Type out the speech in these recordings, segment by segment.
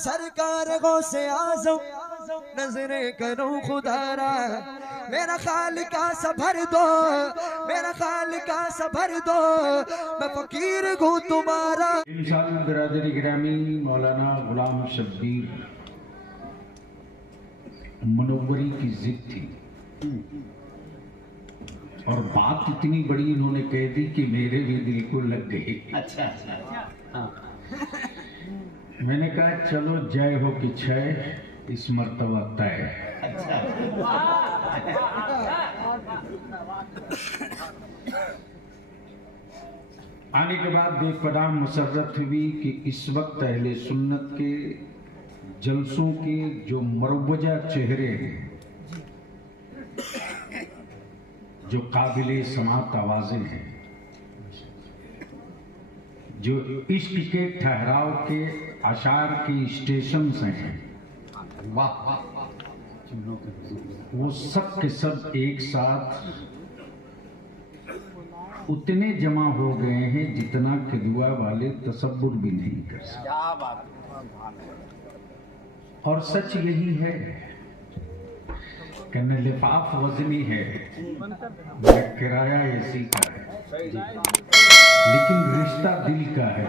सरकार गौसे आज़म नजरे करूं खुदारा, मेरा खालिका सभर दो, मेरा खालिका सभर दो, मैं फकीर हूँ तुम्हारा। इंसान बिरादरी गिरामी मौलाना गुलाम शब्बीर मनोवरी की जिद थी और बात इतनी बड़ी इन्होंने कह दी कि मेरे भी दिल को लग गई। अच्छा हाँ। मैंने कहा चलो जय हो कि छय इस मर्तबा तय। अच्छा आने के बाद बेपनाह मुसर्रत हुई कि इस वक्त अहले सुन्नत के जलसों के जो मरवजा चेहरे हैं, जो काबिले समात आवाजें हैं, जो इश्क के ठहराव के आशार के स्टेशन हैं, वाह, वो सब के सब एक साथ उतने जमा हो गए हैं जितना खिदुआ वाले तसव्वुर भी नहीं कर सकते। क्या बात। और सच यही है कि न लिफाफ वजनी है न किराया एसी का है, लेकिन रिश्ता दिल का है।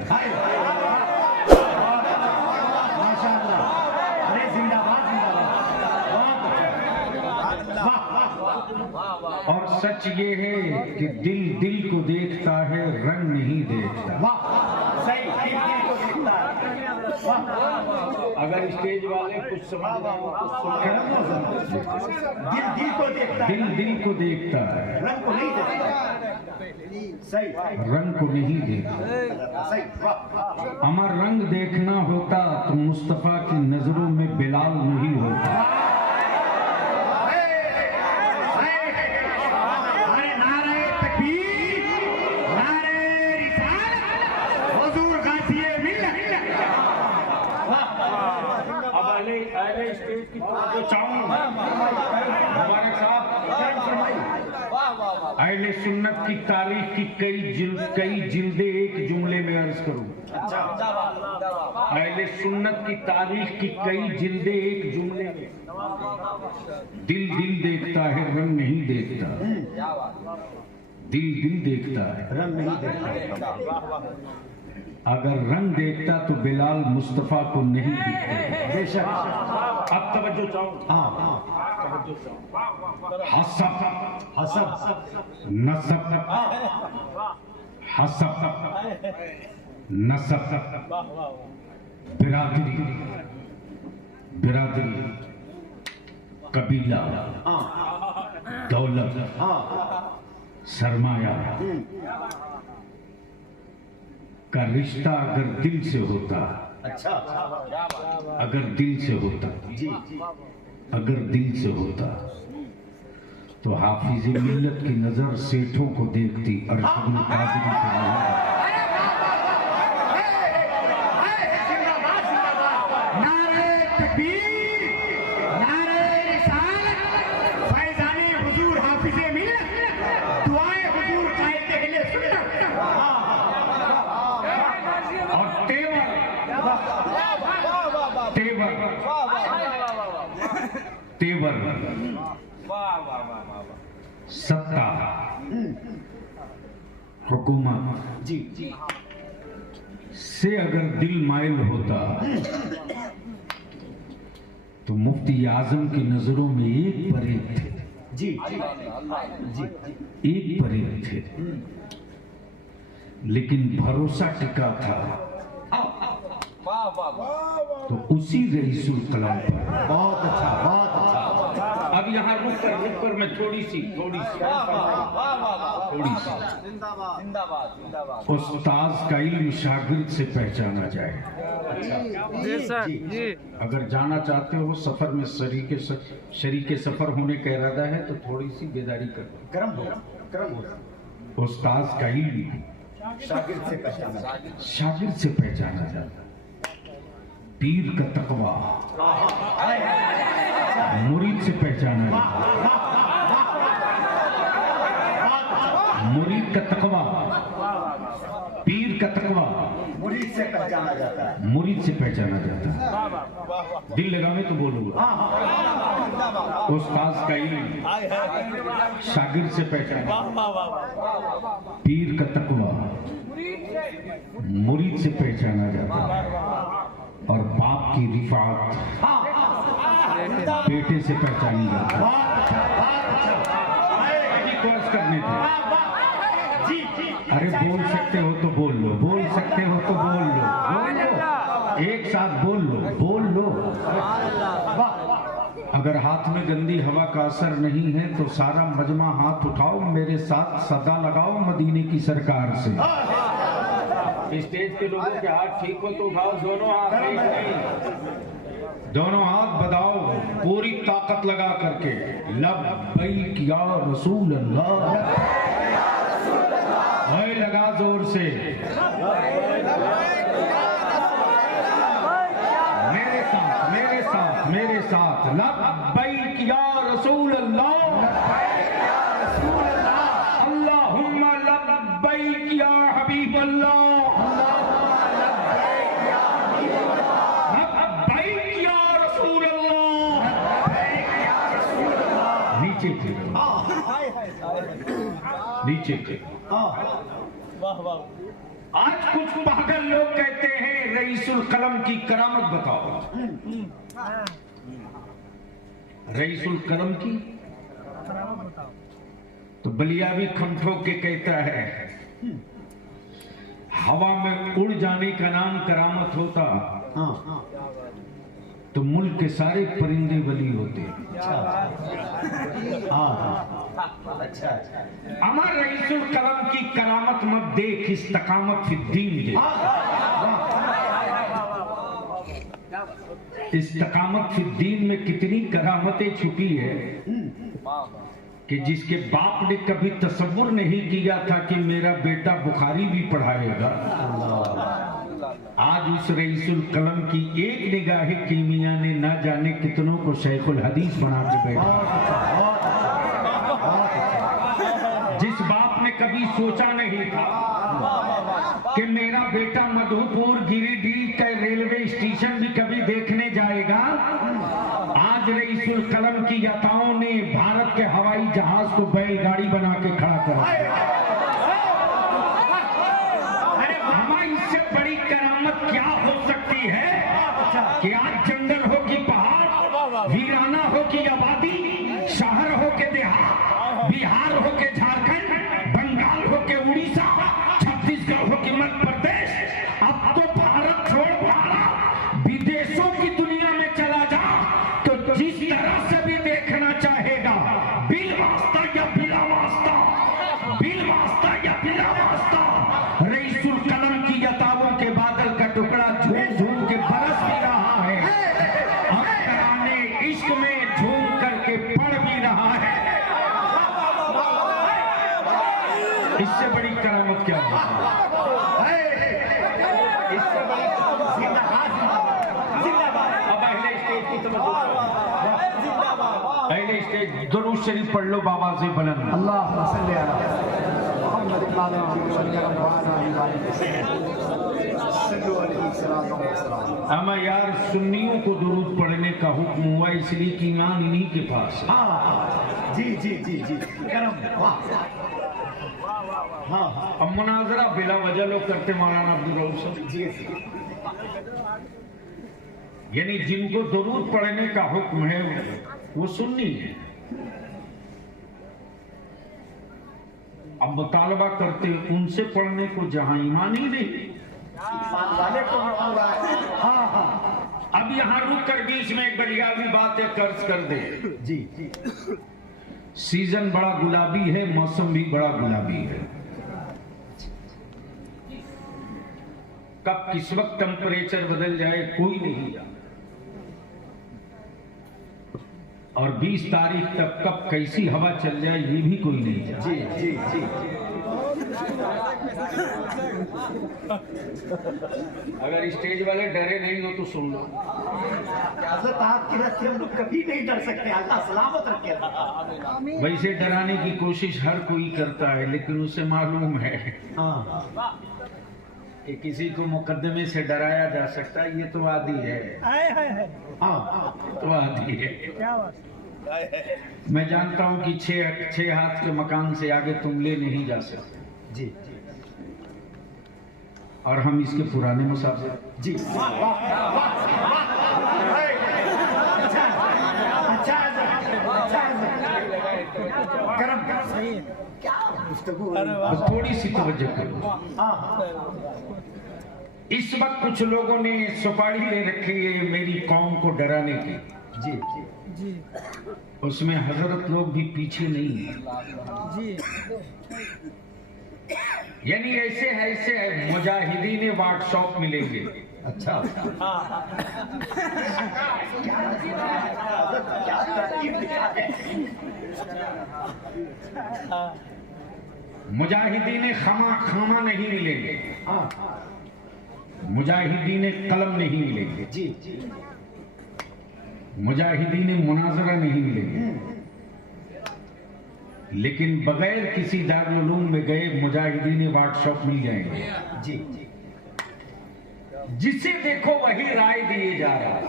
और सच ये है कि दिल दिल को देखता है, रंग नहीं देखता। सही, दिल को देखता है। अगर स्टेज वाले कुछ समझ दिल को देखता है, दिल को देखता है, रंग को नहीं देखता। सही, रंग को नहीं देखता। सही, वाह। अमर रंग देखना होता तो मुस्तफा की नजरों में बिलाल नहीं होता। स्टेज की अहले सुन्नत की तारीख की कई जिल्दे एक जुमले में अर्ज करूं। अहले सुन्नत की तारीख की कई जिल्दे एक जुमले में। दिल दिल देखता है, रंग नहीं देखता। दिल दिल देखता है, रंग नहीं देखता। अगर रंग देखता तो बिलाल मुस्तफा को नहीं दिखते। बेशक। अब तवज्जो चाहो। हाँ, हसब हसब, नसब, हसब नसब, बिरादरी बिरादरी, कबीला, दौलत, सरमाया का रिश्ता अगर दिल से होता, अच्छा, अगर दिल से होता, अगर दिल से होता तो हाफिज मिल्लत की नजर सेठों को देखती, अरशद कादरी को नहीं। तेवर, सत्ता, हुकूमत से अगर दिल माइल होता तो मुफ्ती आजम की नजरों में एक पर एक थे। जी, एक पर एक थे, लेकिन भरोसा टिका था तो उसी रईसुल कलाम पर। बहुत अच्छा, बहुत अच्छा। अब यहाँ रुक कर मैं थोड़ी सी उस्ताद का इल्म शागिर्द से पहचाना जाए। अगर जाना चाहते हो सफर में शरीके सफर होने का इरादा है तो थोड़ी सी बेदारी करो। कर्म हो। उस्ताद का इल्म शागिर्द से पहचाना जाता, पीर का तकवा मुरीद से पहचाना जाता, मुरीद का तकवा पीर का तकवा मुरीद से पहचाना जाता है। मुरीद से पहचाना जाता है। दिल लगा में तो बोलूंगा। उस्ताद का इल्म शागिर्द से पहचाना, पीर का तकवा मुरीद से पहचाना जाता है, और बाप की रिफात बेटे से पहचानी जाती है। कोर्स करने थे। अरे बोल सकते हो तो बोल लो, बोल सकते हो तो बोल लो, बोल लो, एक साथ बोल लो, बोल लो। अगर हाथ में गंदी हवा का असर नहीं है तो सारा मजमा हाथ उठाओ, मेरे साथ सदा लगाओ मदीने की सरकार से। स्टेज के लोगों के हाथ ठीक हो तो उठाओ दोनों हाथ, नहीं दोनों हाथ बधाओ पूरी ताकत लगा करके, लब्बैक या रसूल अल्लाह। लगा जोर से, मेरे साथ मेरे साथ मेरे साथ, लब्बैक या रसूल अल्लाह, अल्लाहुम्मा लब्बैक या हबीब अल्लाह, लब्बैक या रसूल अल्लाह। नीचे थे, नीचे थे। आज कुछ पागल लोग कहते हैं रईसुल कलम की करामत बताओ। रईसुल कलम की तो बलियावी खंठों के कहता है, हवा में उड़ जाने का नाम करामत होता तो मुल्क के सारे परिंदे वली होते। अच्छा, अमर रईसुल कलम की करामत मत देख, इस्तकामत फिद्दीन दे। इस्तकामत फिद्दीन में कितनी करामतें छुपी है कि जिसके बाप ने कभी तसव्वुर नहीं किया था कि मेरा बेटा बुखारी भी पढ़ाएगा, आज उस रईसुल कलम की एक निगाह कीमिया ने ना जाने कितनों को शेखुल हदीस बना के बैठा। जिस बाप ने कभी सोचा नहीं था कि मेरा बेटा मधुपुर गिरिडीह का रेलवे स्टेशन भी कभी देखने जाएगा, आज रईसुल कलम की यताओं ने भारत के हवाई जहाज को बैलगाड़ी बना के खड़ा करा। हमारी इससे बड़ी करामत क्या हो सकती है कि आज जंगल हो कि पहाड़, वीराना हो कि आबादी, शहर हो के देहात, बिहार हो के झारखंड, बंगाल हो के उड़ीसा, छत्तीसगढ़ हो के मध्य प्रदेश, अब तो भारत छोड़ भारत विदेशों की दुनिया में चला जा तो जिस तरह से भी देखना चाहेगा, बिल वास्ता या बिला वास्ता, बिल वास्ता या बिला वास्ता, रईसुल कलम की यताबों के बादल का टुकड़ा झूम झूम के बरस भी रहा है और तराने इश्क में झूम करके पढ़ भी रहा है। इससे बड़ी करामत क्या है? इससे बड़ी अब अहले स्टेज की पहले स्टेज दुरूद शरीफ पढ़ लो बाबा से बुलंद। हमें यार सुन्नियों को दुरूद पढ़ने का हुक्म हुआ इसलिए कि ईमान इन्हीं के पास है। जी जी जी जी, हाँ, अब मुनाजरा बिला वजह लोग करते मौलाना अब्दुल रऊफ साहब जी, यानी जिनको दुरूद पढ़ने का हुक्म है वो सुन्नी है। अब मुतालबा करते उनसे पढ़ने को जहां ईमान ही नहीं। वाले को हाँ हाँ, अब यहाँ रुक कर बीच में एक बढ़िया भी बात है कर्ज कर दे। जी जी, सीजन बड़ा गुलाबी है, मौसम भी बड़ा गुलाबी है। कब किस वक्त टेम्परेचर बदल जाए कोई नहीं जानता, और 20 तारीख तक कब कैसी हवा चल जाए ये भी कोई नहीं जानता। जी जी जी, अगर स्टेज वाले डरे नहीं हो तो सुन लो। आपकी रखी हम लोग कभी नहीं डर सकते, अल्लाह सलामत रखे। वैसे डराने की कोशिश हर कोई करता है, लेकिन उसे मालूम है कि किसी को मुकदमे से डराया जा सकता है, ये तो आदि है। हाँ, तो आदि है। क्या बात। मैं जानता हूं कि छह हाथ के मकान से आगे तुम ले नहीं जा सकते जी और हम इसके पुराने मुसाफिर। जी गरम सही है। क्या गुफ्तगू। अब थोड़ी सी तवज्जो करो। इस वक्त कुछ लोगों ने सुपारी ले रखी है मेरी कौम को डराने की। जी जी उसमें हजरत लोग भी पीछे नहीं है। जी यानी ऐसे मुजाहिदीन व्हाट्सएप मिलेंगे। अच्छा क्या तरकीब दिखाते हैं। मुजाहिदीन खामा नहीं मिलेंगे। मुजाहिदीन कलम नहीं मिलेंगे। जी मुजाहिदीन मुनाजरा नहीं मिलेंगे। लेकिन बगैर किसी दारुल उलूम में गए मुजाहिदीन व्हाट्सएप मिल जाएंगे। जी जिसे देखो वही राय दिए जा रहा है।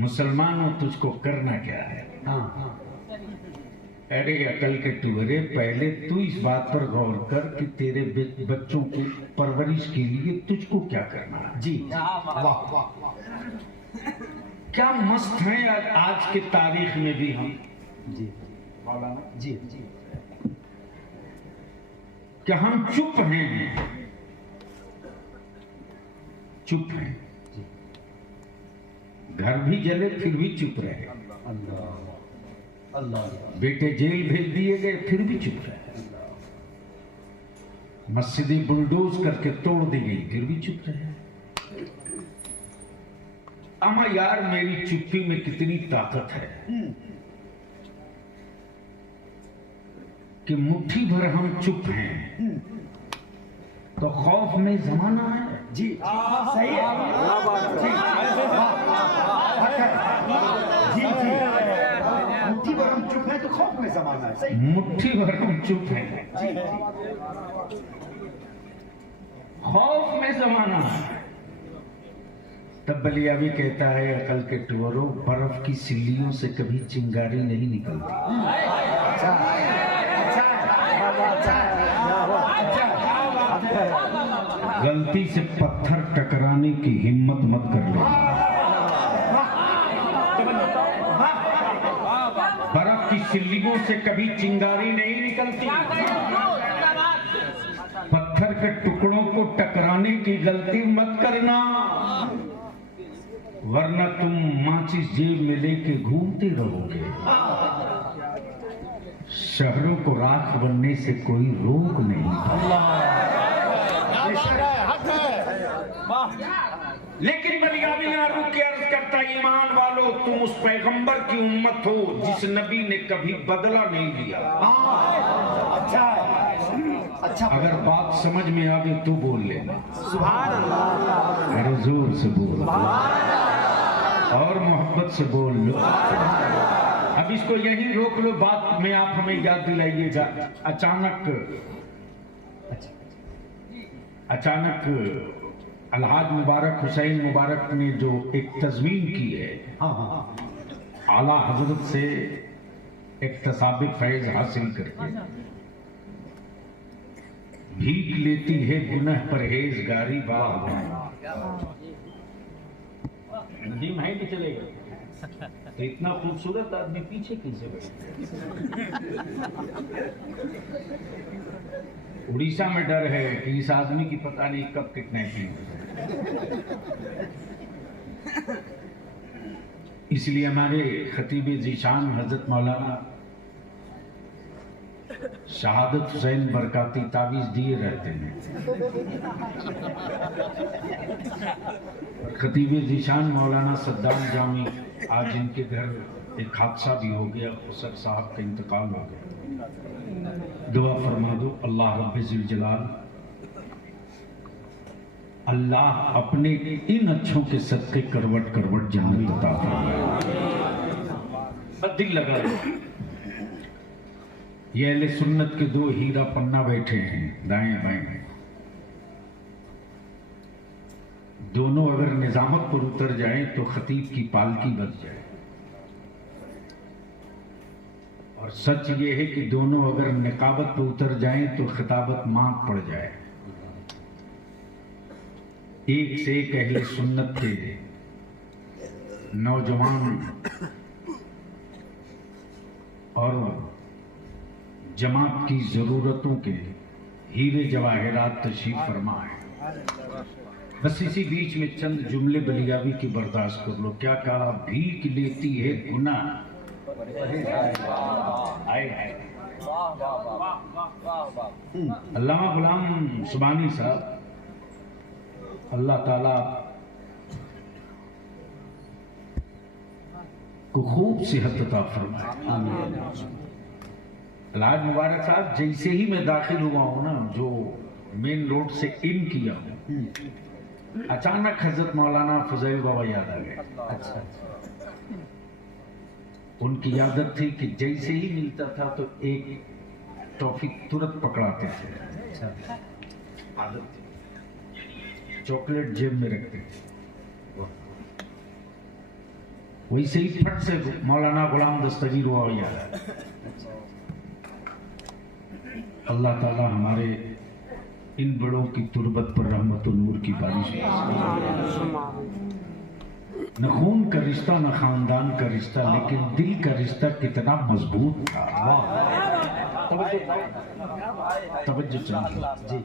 मुसलमानों तुझको करना क्या है? अरे अकल के टुकड़े, पहले तू इस बात पर गौर कर कि तेरे बच्चों को परवरिश के लिए तुझको क्या करना है। जी वाह क्या मस्त हैं आज के तारीख में भी हम। जी जी जी क्या हम चुप हैं? चुप हैं। घर भी जले फिर भी चुप रहे। अल्लाह अल्लाह। बेटे जेल भेज दिए गए फिर भी चुप रहे। मस्जिदें बुलडोज करके तोड़ दी गई फिर भी चुप रहे। अमा यार, मेरी चुप्पी में कितनी ताकत है कि मुट्ठी भर हम चुप हैं तो खौफ में जमाना है। जी सही है। जी जी जी मुट्ठी भर हम चुप हैं तो खौफ में जमाना है। सही। मुट्ठी भर हम चुप हैं जी खौफ में जमाना है। तब बलियावी कहता है, अकल के टुवरों, बर्फ की सिल्लियों से कभी चिंगारी नहीं निकलती। अच्छा गलती से पत्थर टकराने की हिम्मत मत कर ले। बर्फ की सिल्लियों से कभी चिंगारी नहीं निकलती। पत्थर के टुकड़ों को टकराने की गलती मत करना, वरना तुम माचिस जेब में लेके घूमते रहोगे। शहरों को राख बनने से कोई रोक नहीं। लेकिन बलियावी रुक के अर्ज करता, ईमान वालों, तुम उस पैगंबर की उम्मत हो जिस नबी ने कभी बदला नहीं लिया। अच्छा अगर बात समझ में आवे तो बोल लेना। सुभान अल्लाह। अरे जोर से बोल और मोहब्बत से बोल लो। अब इसको यहीं रोक लो, बात में आप हमें याद दिलाइएगा। अचानक अलहाज मुबारक हुसैन मुबारक ने जो एक तजवीन की है, आला हजरत से इक्तसाब फैज हासिल करके भीख लेती है गुनह परहेजगारी बाग। नदीम है कि चलेगा? तो इतना खूबसूरत आदमी पीछे कैसे बैठे? उड़ीसा में डर है कि इस आदमी की पता नहीं कब किडनैपिंग हो जाए। इसलिए हमारे खतीब ज़ीशान हजरत मौलाना शहादत हुसैन बरकाती तावीज दिए रहते हैं। खतीब ज़ीशान मौलाना सद्दाम जामी, आज इनके घर एक हादसा भी हो गया, खुसर साहब का इंतकाल हो गया। दुआ फरमा दो, अल्लाह रब्बे ज़िल जलाल, अल्लाह अपने इन अच्छों के सदके करवट करवट जन्नत अता फरमाए। दिल लगा लो, ये अहले सुन्नत के दो हीरा पन्ना बैठे हैं दाएं बाएं। दोनों अगर निजामत पर उतर जाएं तो खतीब की पालकी बन जाए, और सच ये है कि दोनों अगर निकाबत पर उतर जाएं तो खिताबत मांग पड़ जाए। एक से एक अहले सुन्नत के नौजवान और जमात की जरूरतों के हीरे जवाहरात तशरीफ फरमा है। बस इसी बीच में चंद जुमले बलियावी की बर्दाश्त कर लो। क्या कहा, भीख लेती है गुनाह, अल्लामा गुलाम सुबानी साहब, अल्लाह ताला को खूब सेहत अता फरमाए। अलाज मुबारक साहब, जैसे ही मैं दाखिल हुआ हूं ना, जो मेन रोड से इन किया हूं, अचानक हजरत मौलाना फजैल बाबा याद आ गए। अच्छा, उनकी आदत थी कि जैसे ही मिलता था तो एक टॉफी तुरंत पकड़ाते थे। आदत थी, चॉकलेट जेब में रखते थे। वैसे ही फट से मौलाना गुलाम दस्तगीर हुआ याद। अल्लाह ताला हमारे इन बड़ों की तुरबत पर रहमत और नूर की बारिश। न खून का रिश्ता न खानदान का रिश्ता, लेकिन दिल का रिश्ता कितना मजबूत था। तवज्जो चाहिए जी।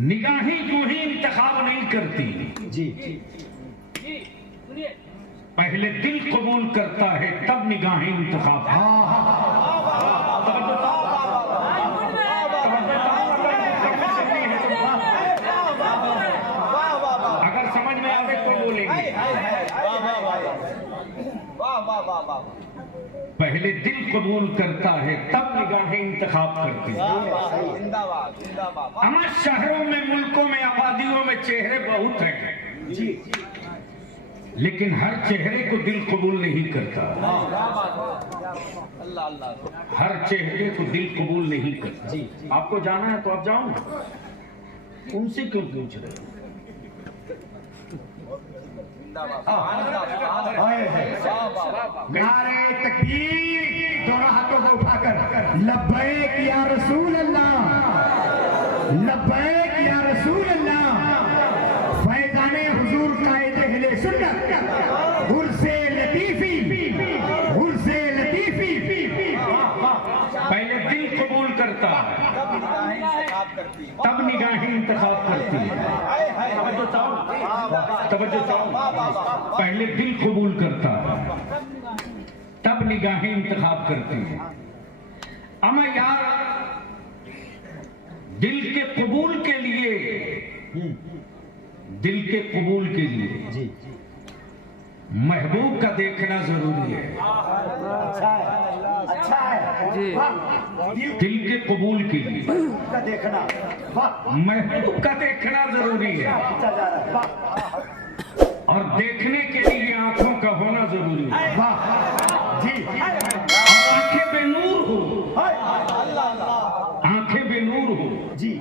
निगाहें यूं ही इंतखाब नहीं करती जी, पहले दिल कबूल करता है तब निगाहें इंतखाब। अगर समझ में आवे तो बोलेंगे। पहले दिल कबूल करता है तब निगाहें इंतखाब करती है। हमारे शहरों में, मुल्कों में, आबादियों में चेहरे बहुत हैं जी, लेकिन हर चेहरे को दिल कबूल नहीं करता। हर चेहरे को दिल कबूल नहीं करता जी। आपको जाना है तो आप जाओ, उनसे क्यों पूछ रहे हो? नारे तकबीर, दोनों हाथों को उठाकर लब्बैक या रसूल अल्लाह, लब्बैक या रसूल अल्लाह। फैज़ाने हुजूर कायदे अहले सुन्नत, गुरसे लतीफी, गुरसे लतीफी। पहले दिल कबूल करता है तब निगाहें इंतखाब करती है। तवज्जो चाहो, पहले दिल कबूल करता है तब निगाहें इंतखाब करती है। अमा यार, दिल के कबूल के लिए, दिल के कबूल के लिए जी महबूब का देखना जरूरी है। अच्छा है जी। दिल के कबूल के लिए का देखना, महबूब का देखना जरूरी है, और देखने के लिए आंखों का होना जरूरी है जी। आंखें बेनूर हो, आंखें बेनूर हो जी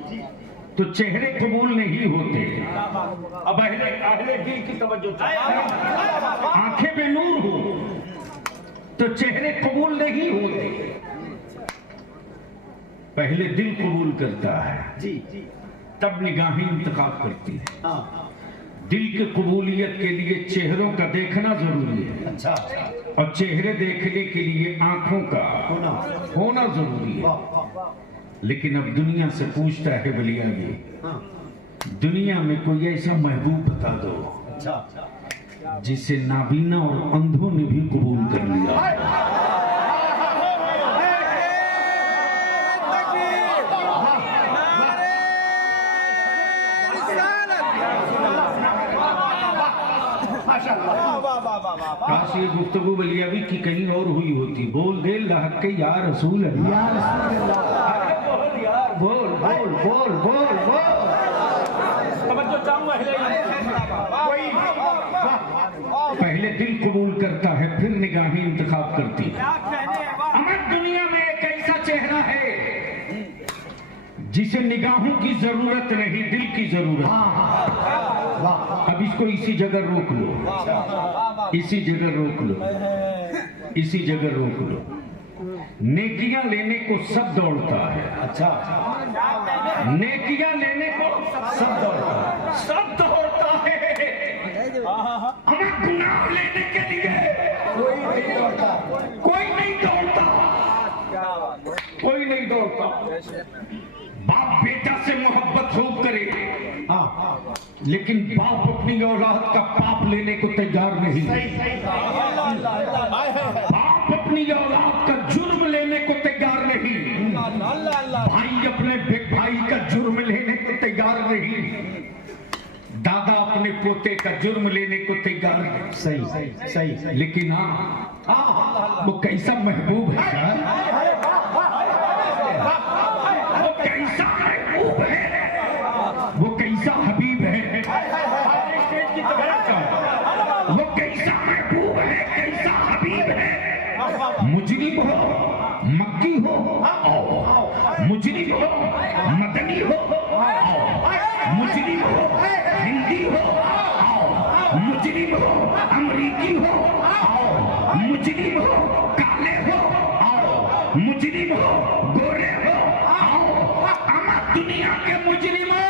तो चेहरे कबूल नहीं होते। अब अहले दिल की तवज्जो, आंखें बेनूर हो तो चेहरे कबूल नहीं होते। पहले दिल कबूल करता है जी, तब निगाहें इंतखाब करती है। हाँ। दिल की कबूलियत के लिए चेहरों का देखना जरूरी है, अच्छा, और चेहरे देखने के लिए आंखों का होना जरूरी है। लेकिन अब दुनिया से पूछता है बलिया भी, दुनिया में कोई ऐसा महबूब बता दो अच्छा, जिसे नाबीना और अंधों ने भी कबूल कर लिया। काश ये गुफ्तगू बलियावी की कहीं और हुई होती। बोल दे लहक के या रसूल अल्लाह, बोल बोल बोल बोल बोल। पहले दिल कबूल करता है फिर निगाहें इंतखाब करती है। अमर दुनिया में एक ऐसा चेहरा है जिसे निगाहों की जरूरत नहीं, दिल की जरूरत है। अब इसको इसी जगह रोक लो, इसी जगह रोक लो, इसी जगह रोक लो। नेकियां लेने को सब दौड़ता है। अच्छा, नेकियां लेने को सब दौड़ता है, सब दौड़ता है। हमें गुनाह लेने के लिए कोई नहीं दौड़ता, कोई नहीं दौड़ता, कोई नहीं दौड़ता। बाप बेटा से मोहब्बत खूब करे, हाँ, लेकिन बाप अपनी औलाद का पाप लेने को तैयार नहीं। बाप अपनी औलाद का जुर्म लेने को तैयार नहीं। भाई अपने भाई का जुर्म लेने को तैयार नहीं। दादा अपने पोते का जुर्म लेने को तैयार नहीं। सही सही। लेकिन हाँ, वो कैसा महबूब है यार, वो कैसा महबूब है, वो कैसा हबीब है, वो कैसा महबूब है, कैसा हबीब है। मुजरिम हो, मक्की हो, आओ। मुजरिम हो, मदनी हो, आओ। मुजरिम हो, हिंदी हो, आओ। मुजरिम हो, अमरीकी हो, आओ। मुजरिम हो, काले हो, आओ। मुजरिम हो, गोरे हो, आओ। अमर दुनिया के मुजरिमों,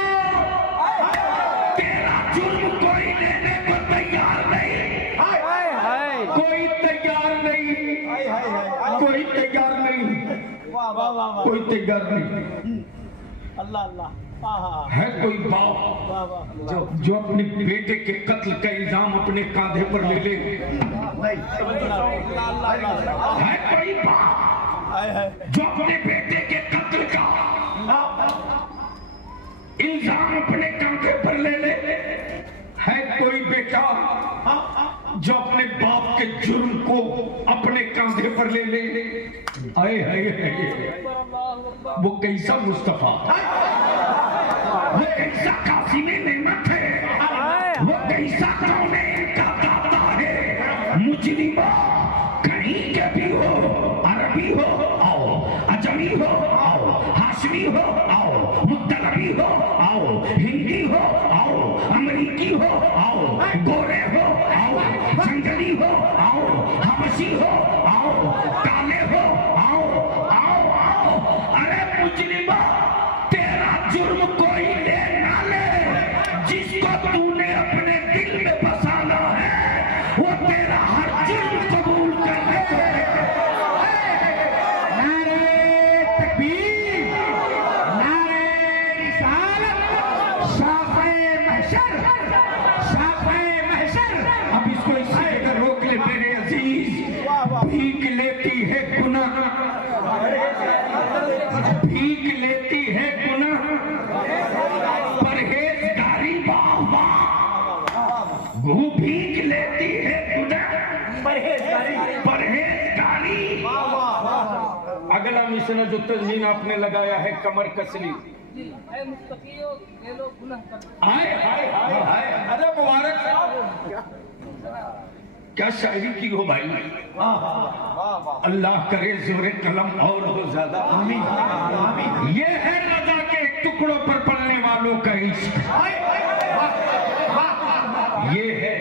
तेरा जुर्म कोई लेने को तैयार नहीं, कोई तैयार नहीं, कोई तैयार नहीं, कोई तैयार नहीं। अल्लाह अल्लाह। है कोई बाप जो अपने बेटे के कत्ल का इल्जाम अपने कांधे पर ले ले? है कोई बाप जो अपने बेटे के कत्ल का इल्जाम अपने कांधे पर ले ले? है कोई बेटा जो अपने बाप के जुर्म को अपने कांधे पर ले ले? आए है वो कैसा मुस्तफा, वो कैसा कासिमे नेमत है, वो कैसा कौने का दाता है। मुजरिमा कहीं के भी हो, अरबी हो आओ, अजमी हो आओ, हाशमी हो आओ, मुत्तलबी हो आओ, हिंदी हो आओ, अमरीकी हो आओ, गोरे हो आओ, जंगली हो आओ, हबशी हो आओ, काले हो आओ, आओ आओ। अरे मुजरिमा, तेरा जुर्म कोई ले ना ले, जिसको तूने अपने दिल में बसाना है वो तेरा हर जुर्म कबूल करने को नारे तकबीर, नारे रिसालत, शाफ़े महशर, शाफ़े महशर। अब इसको इसी जगह रोक ले मेरे अजीज। भीख लेती है गुनाह, भीख लेती है गुनाह, परहेजगारी बाबा। भीख लेती है गुनाह, परहेजगारी, परहेजगारी। अगला मिशन जो तंजीम आपने लगाया है कमर कसली। आए हाय हाय हाय, अरे मुबारक साहब, क्या शायरी की हो भाई। अल्लाह करे जोरे कलम और हो ज्यादा। आमीन आमीन। ये है रजा के टुकड़ों पर पलने वालों का इश्क, ये है।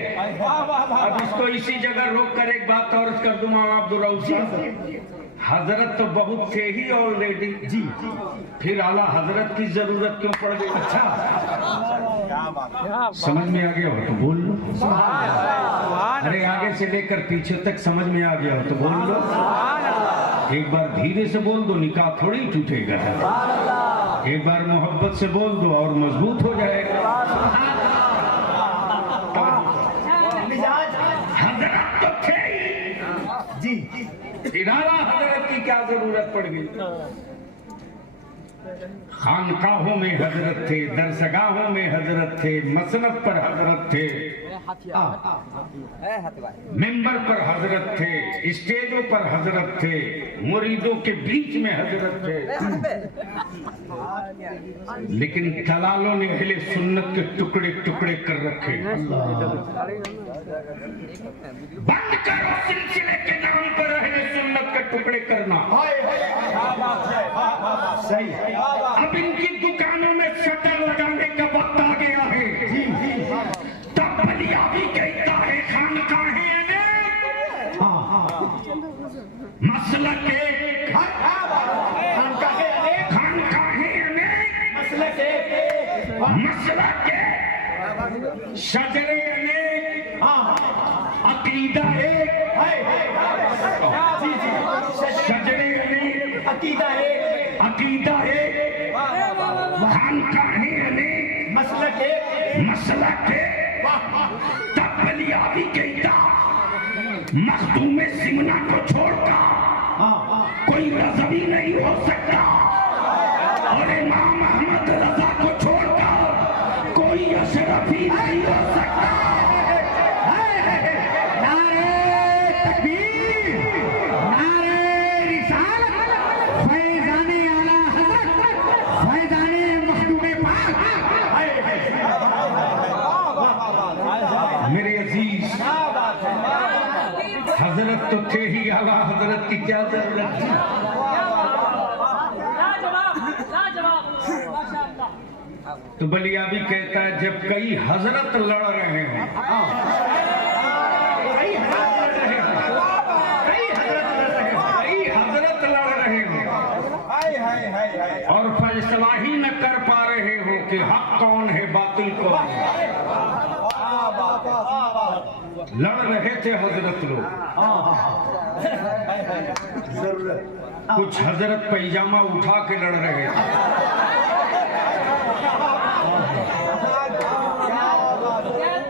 अब इसको इसी जगह रोक कर एक बात और कर दूं मौलाना अब्दुल रऊफ साहब। हजरत तो बहुत थे ही ऑलरेडी जी, फिर आला हजरत की जरूरत क्यों पड़ गई? अच्छा, समझ में आ गया हो तो बोल लो। अरे आगे से लेकर पीछे तक समझ में आ गया हो तो बोल लो। एक बार धीरे से बोल दो, निकाह थोड़ी टूटेगा। एक बार मोहब्बत से बोल दो और मजबूत हो जाएगा। हजरत तो थे ही जी, इनारा हजरत की क्या जरूरत पड़ गई? खानकाहों में हजरत थे, दरसगाहों में हजरत थे, मसनद पर हजरत थे, मिंबर पर हजरत थे, स्टेजों पर हजरत थे, मुरीदों के बीच में हजरत थे। लेकिन दलालों ने अहले सुन्नत के टुकड़े टुकड़े कर रखे। बंद करो सिलसिले के नाम पर अहले सुन्नत के टुकड़े करना। सही। अब इनकी दुकानों में शटर लगाने का वक्त आ गया है। मसलक एक, खानकाहें अनेक, खानकाहें अनेक, मसलक एक, मसलक एक, शजरे अनेक, अकीदा एक, जी जी, शजरे अनेक, अकीदा एक, अकीदा एक, खानकाहें अनेक, मसलक एक, मसलक एक। तब बलियाबी कहता मखदूम सिमना को छोड़कर कोई रज़वी नहीं हो सकता, और इमाम अहमद रजा को छोड़कर कोई अशरफी नहीं हो सकता। मेरे अजीज, हजरत तो थे ही, आला हजरत की क्या जरूरत थी। तो बलियाबी कहता है जब कई हजरत लड़ रहे हैं, कई हजरत लड़ रहे हैं और फैसला ही न कर पा रहे हो कि हक कौन है बातिल कौन है। लड़ रहे थे हजरत लोग। कुछ हजरत पैजामा उठा के लड़ रहे थे,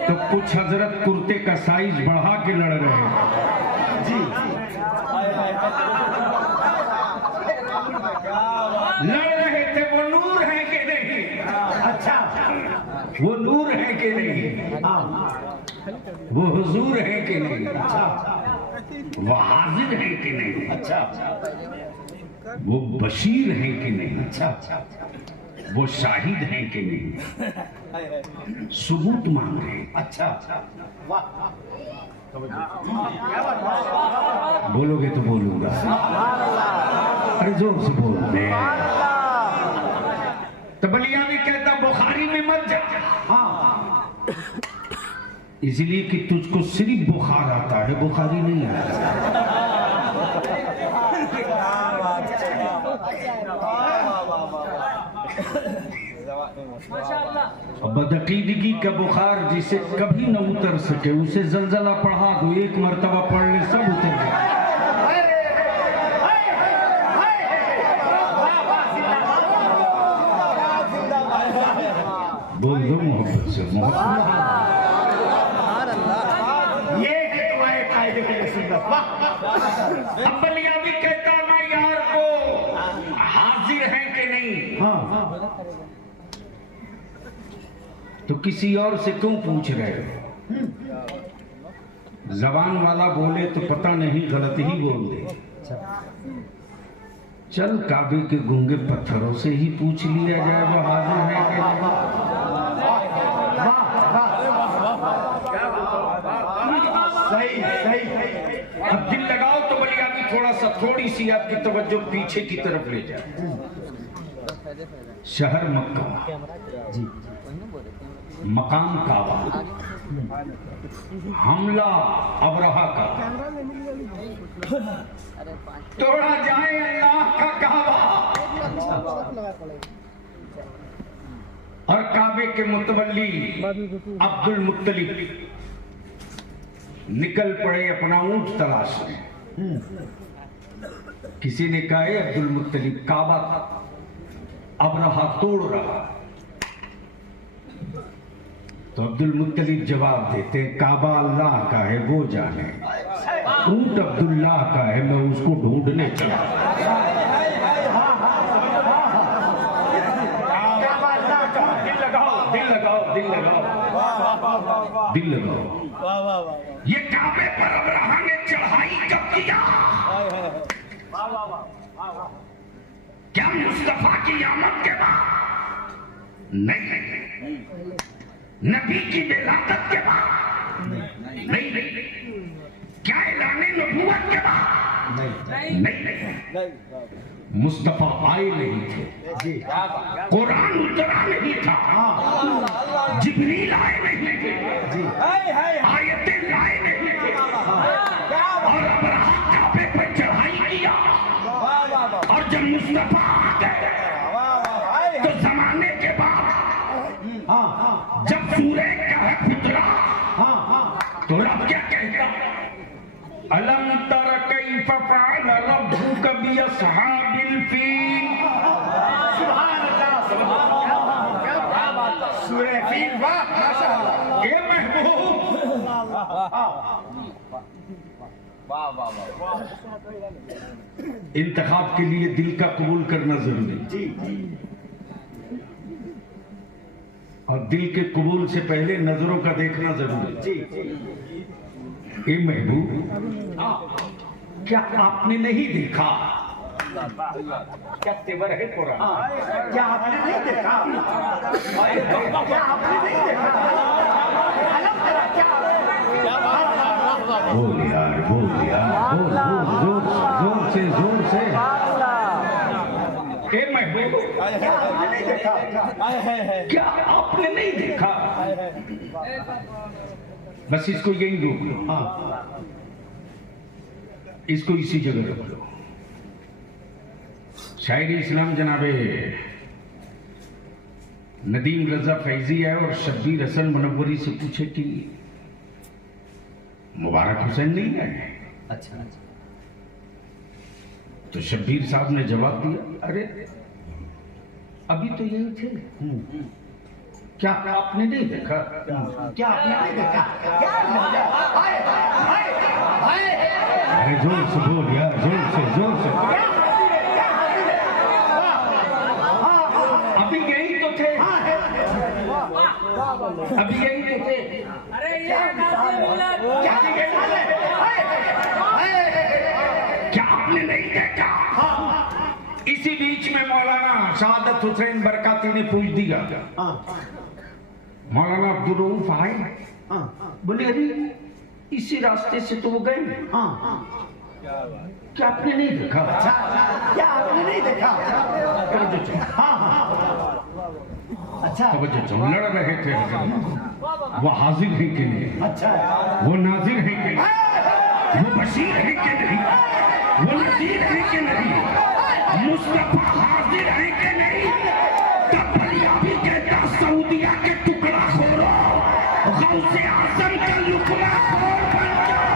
तो कुछ हजरत कुर्ते का साइज बढ़ा के लड़ रहे थे। लड़ रहे थे वो नूर है कि नहीं, अच्छा, वो नूर है कि नहीं, वो हुजूर है कि नहीं, वो हाजिर है कि नहीं, अच्छा, वो बशीर है कि नहीं, वो शाहिद है कि नहीं, सबूत मांग रहे हैं। अच्छा, वाह, बोलोगे तो बोलूंगा, अरे जोर से बोल दे। तो बलियाबी कहता बुखारी में मत जा, इसलिए कि तुझको सिर्फ बुखार आता है, बुखारी नहीं आता। बदअकीदगी का बुखार जिसे कभी न उतर सके, उसे जलजला पढ़ा दो, एक मर्तबा पढ़ ले सब उतर गया। बोल दो मोहब्बत से, मोहब्बत। ये है तुम्हारे कायदे की नसीबत। वाह, अब बलियाबी कहता मैं यार को हाजिर है कि नहीं, तो किसी और से क्यों पूछ रहे हो? जबान वाला बोले तो पता नहीं गलत ही बोल दे। चल काबे के गूंगे पत्थरों से ही पूछ लिया जाए वो हाजिर है कि नहीं। सही सही। अब दिल लगाओ तो बलियाबी थोड़ी सी आपकी तवज्जो पीछे की तरफ ले जाए। शहर मक्का, मकाम काबा, हमला अबरहा का, तोड़ा जाए अल्लाह का काबा, और काबे के मुतवल्ली अब्दुल मुत्तलिब निकल पड़े अपना ऊंट तलाश में। किसी ने कहा अब्दुल मुत्तलिब काबा अबरहा तोड़ रहा, तो अब्दुल मुत्तलिब जवाब देते काबा अल्लाह का है वो जाने, ऊंट अब्दुल्लाह का है मैं उसको ढूंढने चला। दिल लगाओ। ये काबे पर अबरहा ने चढ़ाई कब किया? क्या मुस्तफा की आमद के बाद? नहीं। नबी की विलादत के बाद? नहीं। क्या ऐलान नबूवत के बाद? नहीं। मुस्तफा आए नहीं थे, कुरान उतरा नहीं था, जिब्रील आए नहीं थे, आयतें लाए नहीं थे, और अबरहा काबे पर तो रब क्या कहता? अलम तर कैफ फअल रब्बुक बिअस्हाबिल फील। सुभान अल्लाह, सुभान अल्लाह, क्या बात है। सूरह फील, वाह माशाअल्लाह। ए महबूब, वाह वाह वाह। इंतखाब के लिए दिल का कबूल करना जरूरी, जी जी। और दिल के कबूल से पहले नजरों का देखना जरूरी। जी जी। ए महबूब, क्या आपने नहीं देखा? क्या तेवर है कुरान। क्या आपने नहीं देखा? क्या आपने नहीं देखा? अलम तरा, क्या बोल यार, बोल यार, बोल, जोर से, जोर से। ए महबूब, क्या आपने नहीं देखा? क्या आपने नहीं देखा? बस इसको यही रोक लो, इसको इसी जगह रोक लो। शायरी इस्लाम जनाबे नदीम रजा फैजी है और शब्बीर हसन मनव्वरी से पूछे कि मुबारक हुसैन नहीं है? अच्छा अच्छा। तो शब्बीर साहब ने जवाब दिया, अरे अभी तो यही थे, क्या आपने नहीं देखा? क्या आपने नहीं देखा? क्या लज्जा? हाय हाय हाय। अरे जोर से बोल यार, जोर से, जोर से। अभी यही तो थे, अभी यही तो थे। अरे ये क्या आपने नहीं देखा? इसी बीच में मौलाना शहादत हुसैन बरकाती ने पूछ दिया, मौलाना अब्दुल रऊफ आए? बोले अरे इसी रास्ते से तो वो गए। क्या आपने नहीं देखा? क्या आपने नहीं देखा? अच्छा जो लड़ रहे थे वो हाजिर है कि नहीं? अच्छा। वो नाजिर है कि नहीं? वो बशीर है कि नहीं? वो नजीर है कि नहीं? मुस्तफा हाजिर है कि नहीं? तब भी कहता सऊदिया के टुकड़ा खोलो, गौसे आजम का लुकड़ा खोल बन जाओ।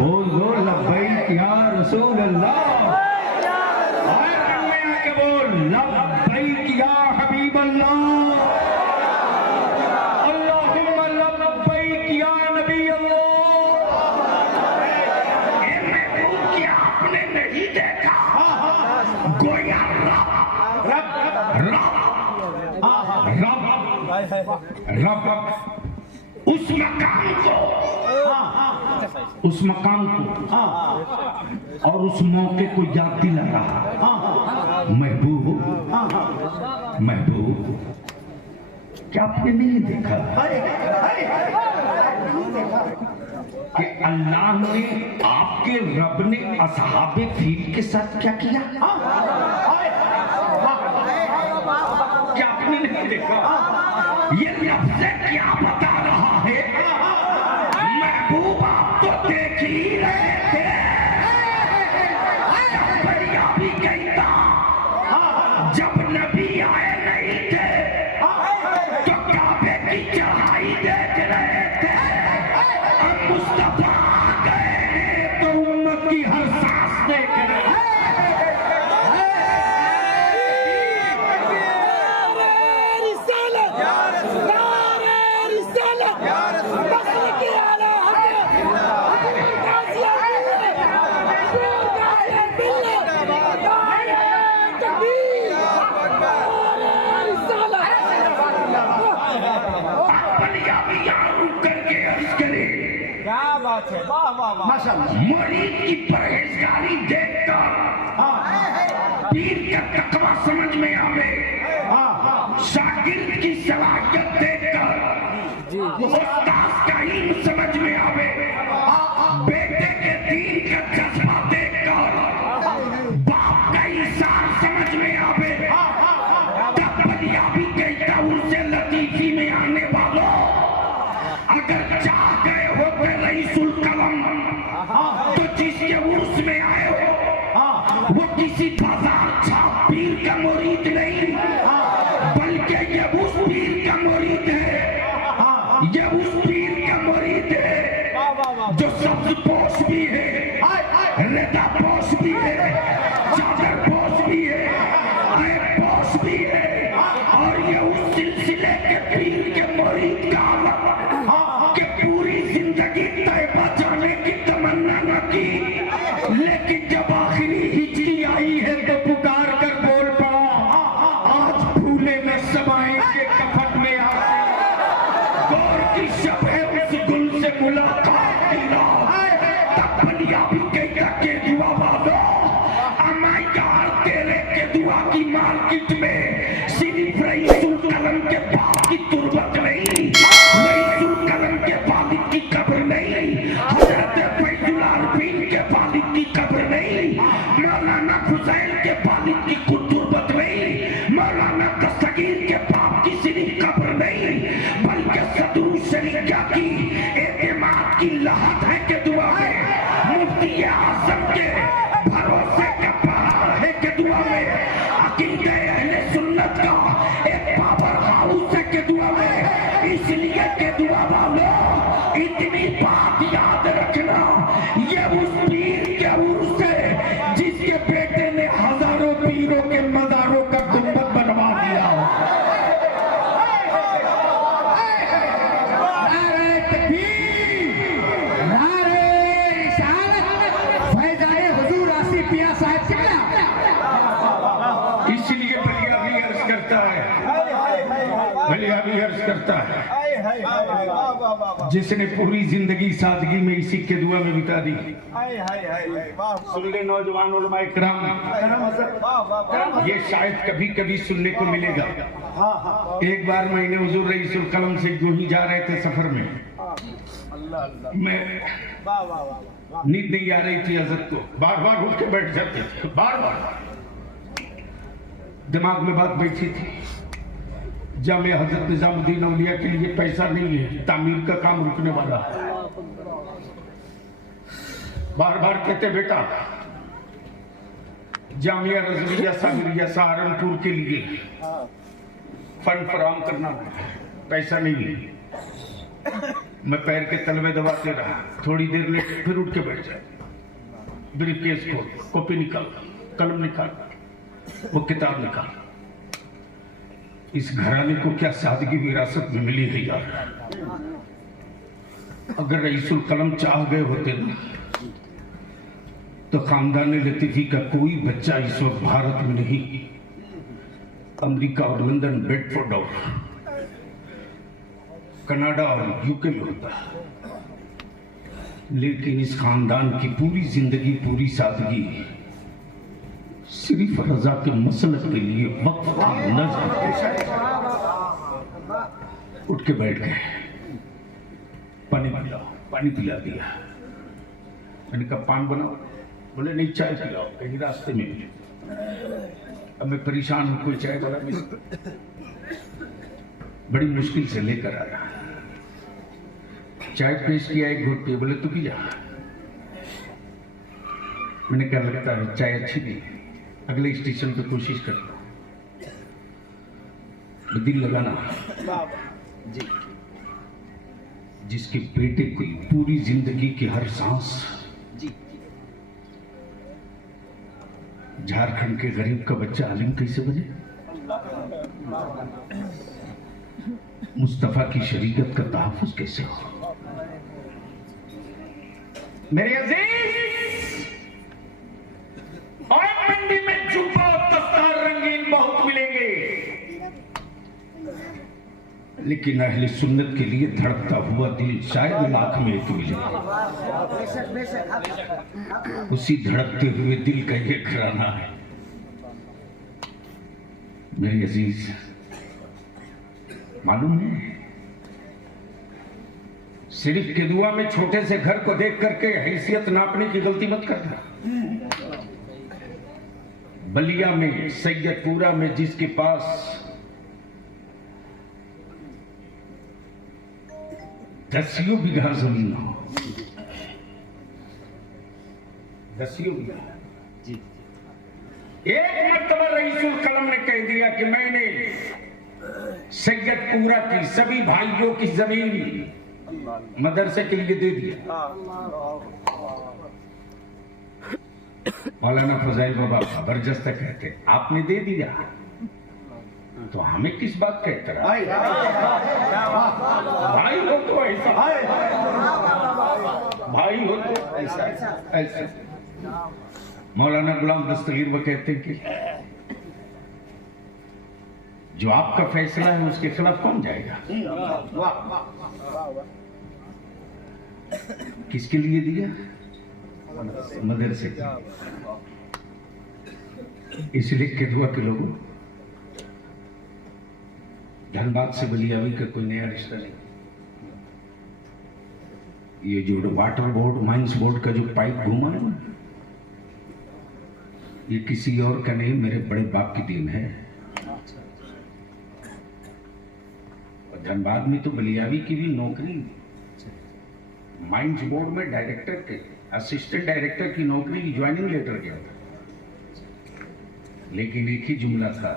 बोल दो लब्बैक या रसूल अल्लाह। आके बोल लब्बैक या हबीब अल्लाह, अल्लाहुम्मा लब्बैक या नबी अल्लाह। क्या आपने नहीं देखा? गोया रब उस मकाम को, उस मकाम को और उस मौके को याद दिला रहा। महबूब, महबूब, क्या आपने नहीं देखा कि अल्लाह ने, आपके रब ने असहाबे फील के साथ क्या किया? क्या आपने नहीं देखा? ये लफ्ज़ क्या बता रहा है? महबूब आप तो देख ही रहे थे। बढ़िया भी कहता, जब नबी आए नहीं थे तो काबे की चढ़ाई देख रहे थे। अब मुस्तफा आ गए हैं तो उम्मत की हर सांस देख रहे हैं। माशाअल्लाह। मरीज की परहेजगारी देखकर पीर का तकवा समझ में आवे, शागिर्द की सलाहियत देखकर उस्ताद का इल्म समझ में आवे, बेटे के दीन का जज्बा देखकर बाप का इशार समझ में आवे, तब बलिया भी कहता उनसे लतीफी में आने वालों, अगर चाह गए होते रईसुल कलम तो जिसके उर्स में आए हो वो किसी बाजार छाप पीर का मुरीद नहीं, बल्कि ये उस पीर का मुरीद है, ये उस पीर का मुरीद है जो सब्ज पोश भी है, रेता पोश भी है, चादर पोश भी है, ऐब पोश भी है, और ये उस सिलसिले के पीर के मुरीद का आलम कि पूरी जिंदगी तैबा जाने की तमन्ना न की, लेकिन जब आखिरी हिजरी आई है तो पुकार कर बोल पड़ा, आज फूले में समाए के कफन में आते, गौर की शब है उस गुल से मुलाकात की रात, तब बलिया भी कहता के दुआ वालो, अमाई यार तेरे के दुआ की मार्केट में सिर्फ रईसुल कलम के बाप की तुरबत नहीं, रईसुल कलम के वालिद की कब्र नहीं, हजरत फैजुल आरफीन के वालिद की कब्र नहीं, मौलाना फुज़ैल के वालिद की तुरबत नहीं, मौलाना दस्तगीर के बाप की सिर्फ कब्र नहीं, बल्कि सदरू शरीका की एतमाद की लहत है के दुआ में, मुफ्ती आज़म के भरोसे का पहाड़ है के दुआ में, अकीदे अहले सुन्नत का एक पावर हाउस है के दुआ में, इसलिए के दुआ वालों इतनी बात याद रखना, ये उस पीर के उर्स है जिसके बेटे ने हजारों पीरों के मज़ारों का गुंबद बनवा दिया। नारे तकबीर, नारे रिसालत, फैज़ाए हुजूर आसिफ मियां साहब किबला। इसलिए बलिया भी अर्ज करता है, बलिया भी अर्ज करता है, जिसने पूरी जिंदगी सादगी में इसी के दुआ में बिता दी। सुन ले नौजवान उलमाए किराम, ये शायद कभी कभी सुनने को मिलेगा। एक बार मैंने हुजूर रईसुल कलम से यूं ही जा रहे थे सफर में, मैं नींद नहीं आ रही थी हज़रत को, बार बार उठ के बैठ जाते थे, बार बार दिमाग में बात बैठी थी, जामिया हजरत निजामुद्दीन औलिया के लिए पैसा नहीं है, तामीर का काम रुकने वाला है। बार बार कहते बेटा जामिया रज़विया साहिरिया सहारनपुर के लिए फंड फराहम करना है, पैसा नहीं है। मैं पैर के तलवे दबाते रहा, थोड़ी देर में फिर उठ के बैठ जाए, ब्रीफकेस खोल, कॉपी निकाल, कलम निकाल, वो किताब निकाल। इस घराने को क्या सादगी विरासत में मिली है यार। अगर रईसुल कलम चाह गए होते ना तो खानदान लतीफी का कोई बच्चा इस वक्त भारत में नहीं, अमेरिका और लंदन, बेडफोर्ड और कनाडा और यूके में होता। लेकिन इस खानदान की पूरी जिंदगी, पूरी सादगी सिर्फ रजा के मसलक के लिए वक्त की नजर। उठ के बैठ गए, पानी पिलाओ, पानी पिला दिया। मैंने कहा पान बनाओ, बोले नहीं चाय पिलाओ, कहीं रास्ते में मिले। अब मैं परेशान हूं, कोई चाय वाला मिले, बड़ी मुश्किल से लेकर आया, चाय पेश किया, एक घूट पे, बोले तू पी जा। मैंने क्या लगता है चाय अच्छी नहीं, अगले स्टेशन पे कोशिश करता हूं। दिल लगाना जी, जिसके बेटे को पूरी जिंदगी की हर सांस झारखंड के गरीब का बच्चा आलिम कैसे बने, मुस्तफा की शरीयत का तहफ्फुज कैसे हो। मेरे अजीज, और मंडी में जुब्बा और दस्तार रंगीन बहुत मिलेंगे, लेकिन अहले सुन्नत के लिए धड़कता हुआ दिल शायद लाख में एक मिले। उसी धड़कते हुए दिल का ये घराना है मेरी अजीज, मालूम है, सिर्फ केदुआ में छोटे से घर को देख करके हैसियत नापने की गलती मत करना। बलिया में, सैयदपुरा में जिसके पास 10 बीघा जमीन हो, 10 बीघा, एक मर्तबा रईसुल कलम ने कह दिया कि मैंने सैयदपुरा की सभी भाइयों की जमीन मदरसे के लिए दे दिया। मौलाना फजाइल बाबा जबरदस्त कहते, आपने दे दिया तो हमें किस बात का इतराज? भाई हो तो ऐसा, भाई हो तो ऐसा ऐसा। मौलाना गुलाम दस्तगीर वो कहते कि जो आपका फैसला है उसके खिलाफ कौन जाएगा? किसके लिए दिया? मदरसे। इसलिए केदुआ के लोगों, धनबाद से बलियावी का कोई नया रिश्ता नहीं। ये जो वाटर बोर्ड, माइंस बोर्ड का जो पाइप घूमा है ना, ये किसी और का नहीं, मेरे बड़े बाप की देन है। और धनबाद में तो बलियावी की भी नौकरी, माइंस बोर्ड में डायरेक्टर के, असिस्टेंट डायरेक्टर की नौकरी की ज्वाइनिंग लेटर गया था, लेकिन एक ही जुमला था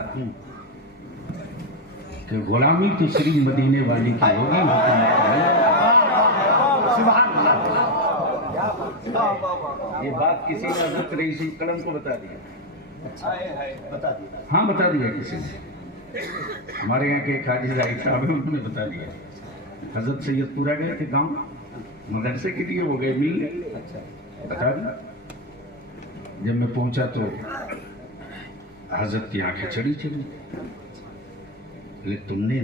कि गुलामी तो सिर्फ मदीने वाली की होगी। ये बात किसी ने हज़रत रईसुल कलम को बता दिया। हाँ, बता दिया किसी ने। हमारे यहाँ के एक हाजी जाहिद साहब है, उन्होंने बता दिया। हजरत सैयदपुरा गए थे गांव मदरसे के लिए, वो गए मिलने, बता दिया। जब मैं पहुंचा तो हजरत की आंखें चढ़ी चढ़ी। लेकिन तुमने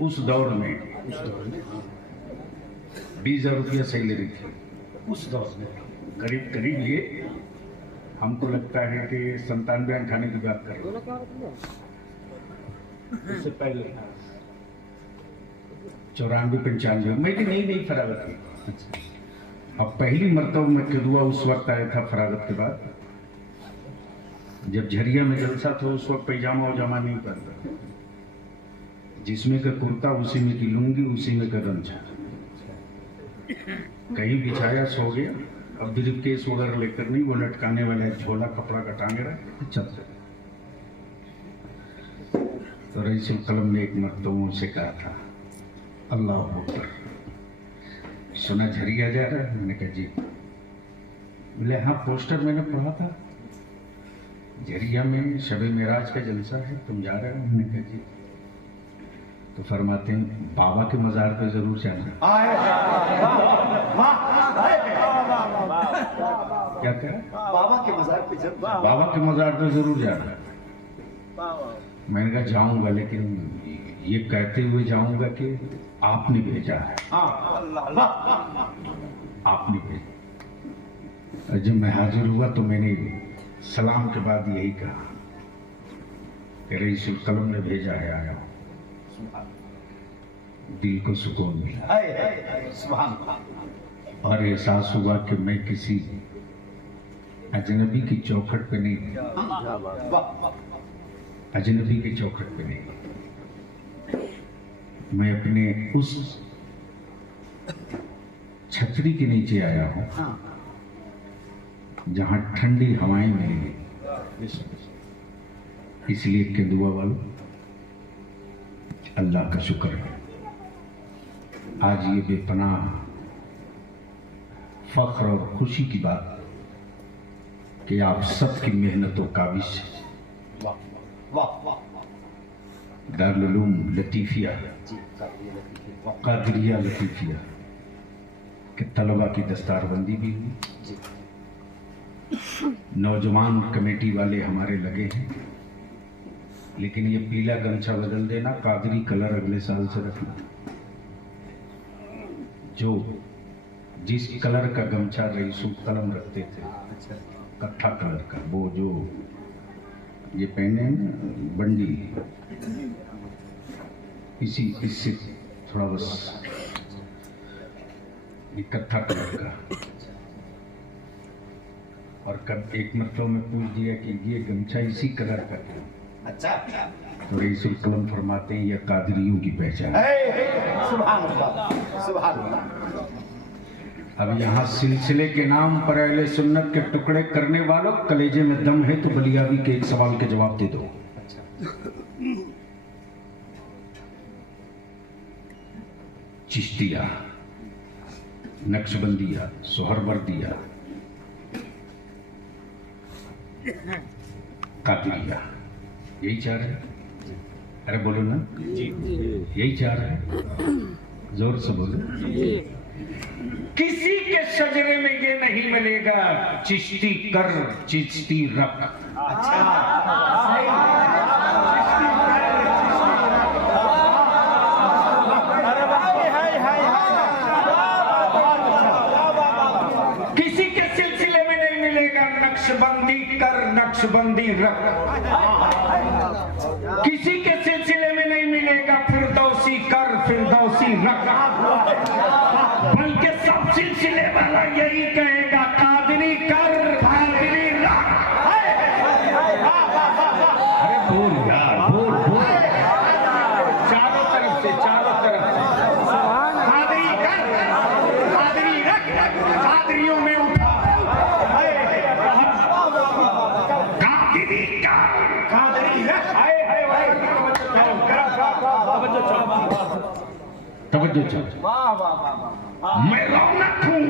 उस दौर में 20,000 रुपया सैलरी थी उस दौर में, करीब करीब ये हमको लगता है कि 97-98 की बात कर रहे हो, उससे पहले 94-95 में भी नहीं फरागत की। अब पहली मरतबा में केदुआ उस वक्त आया था फरागत के बाद, जब झरिया में जलसा था। उस वक्त पैजामा उजामा नहीं पहनता, जिसमें का कुर्ता उसी में की लुंगी, उसी में का गमछा, कहीं बिछाया सो गया। अब ब्रीफ केस वगैरह लेकर नहीं, वो लटकाने वाला झोला कपड़ा का टांगे रहे चलते। तो रईसुल कलम ने एक मर्तबा से कहा था, अल्लाह अकबर, सुना झरिया जा रहा है? मैंने कहा जी। बोले हाँ, पोस्टर मैंने पढ़ा था, झरिया में शब मेराज का जलसा है, तुम जा रहे हो? मैंने कहा जी। तो फरमाते हैं बाबा के मजार पे जरूर जाना। क्या कहा? बाबा के मजार पे जब बाबा के मजार पे जरूर जाना। मैंने कहा जाऊंगा, लेकिन ये कहते हुए जाऊंगा कि आपने भेजा है। आपने भेजा। जब मैं हाजिर हुआ तो मैंने सलाम के बाद यही कहा कि रईसुल कलम ने भेजा है, आया हूं। दिल को सुकून मिला और एहसास हुआ कि मैं किसी अजनबी की चौखट पे नहीं, अजनबी की चौखट पे नहीं, मैं अपने उस छतरी के नीचे आया हूं जहां ठंडी हवाएं मिलेंगी। इसलिए केदुआ वालों, अल्लाह का शुक्र है, आज ये बेपनाह फख्र और खुशी की बात कि आप सबकी मेहनतों काबिश दारुल उलूम लतीफिया, कादरिया लतीफिया के तलबा की दस्तारबंदी भी हुई। नौजवान कमेटी वाले हमारे लगे हैं, लेकिन ये पीला गमछा बदल देना, कादरी कलर अगले साल से रखना। जो जिस कलर का गमछा रईसुल कलम रखते थे, कत्था कलर का, वो जो ये पहने हैं ना बंडी, इससे थोड़ा बस इकट्ठा कलर का। और कब एक मतलब में पूछ दिया कि ये गमछा इसी कलर का क्यों? अच्छा, तो रईसुल कलम फरमाते हैं यह कादरियों की पहचान। सुभान अल्लाह, सुभान अल्लाह। अब यहाँ सिलसिले के नाम पर अहले सुन्नत के टुकड़े करने वालों, कलेजे में दम है तो बलियावी के एक सवाल के जवाब दे दो। चिश्तिया, नक्शबंदिया, सोहरवर्दिया, कादिरिया, यही चार है। अरे बोलो ना जी, यही चार है। जोर से बोलो। किसी के शजरे में ये नहीं मिलेगा चिश्ती कर चिश्ती रख। किसी के सिलसिले में नहीं मिलेगा नक्शबंदी कर नक्शबंदी रख। किसी के सिलसिले में नहीं मिलेगा फिरदौसी कर फिरदौसी रख। बल्कि सब सिलसिले वाला यही कहेगा कादरी कर कादरी रख। अरे बोल यार, बोल बोल, चारों तरफ से, चारों तरफ से। कादरी कर, कादरी रख, कादरियों में उठा। कादरी कर कादरी रख। तवज्जो चाहो। मैं रौनक हूँ,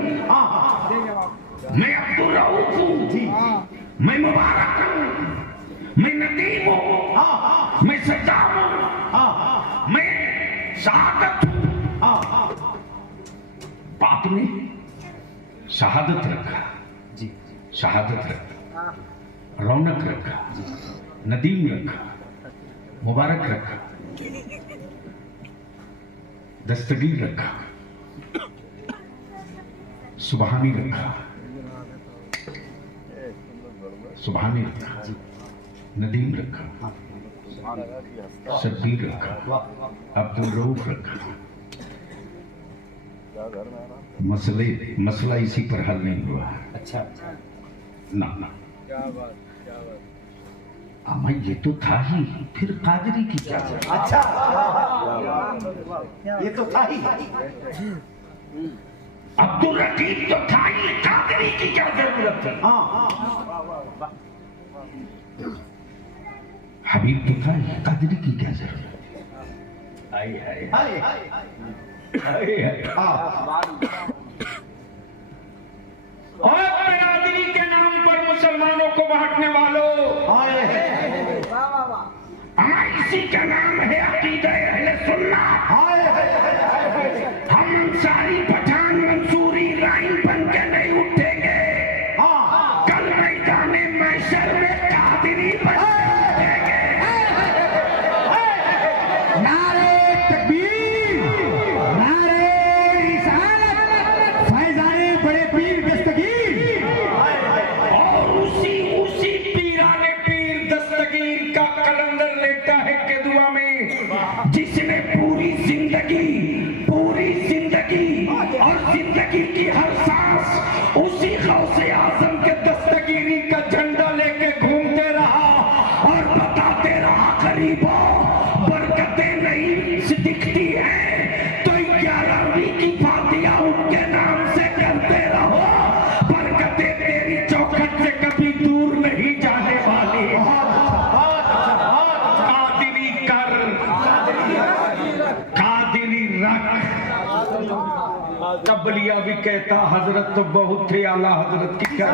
मैं अब्दुल रऊफ हूँ, मैं मुबारक हूँ, मैं नदीम हूँ, मैं सज्जाद हूँ, मैं शहादत हूँ। बाप ने शहादत रखा, शहादत रखा, रौनक रखा, नदीम रखा, मुबारक रखा, दस्तगीर रखा, सुबहानी रखा, सुबहानी रखा, नदीम रखा, शब्बीर रखा, अब्दुल रऊफ रखा। मसला इसी पर हल नहीं हुआ। अच्छा ना ना, अम्मा ये तो था ही, फिर कादरी की क्या जरूरत? अच्छा, ये तो था ही। अब्दुल रकीब तो था ही, कादरी की क्या जरूरत है? हबीब तो था ही, कादरी की क्या जरूरत है? आई और बिरादरी के नाम पर मुसलमानों को बांटने वालों, इसी का नाम है अकीदा अहले सुन्नत। हम अंसारी पठान मंसूरी लाइन बन के नहीं उठेंगे, कल मैदान महशर में कादरी बन के उठेंगे। नारे तकबीर, नारे रिसालत, फैज़ाने बड़े पीर दस्तगीर। और उसी पीराने पीर दस्तगीर का कलंदर लेता है के दुआ में, जिसने पूरी जिंदगी और जिंदगी की हर सांस उसी गौसे आजम के दस्तगीरी का झंडा लेके घूमते रहा और बताते रहा गरीबों, बरकतें नहीं दिखती हैं तो 11वीं की फातिहा उनके नाम से करते रहो, बरकतें तेरी चौखट से कभी दूर नहीं जाने वाली। कादिरी कर कादिरी रख। तबलिया भी कहता हजरत तो बहुत थे, आला हजरत की क्या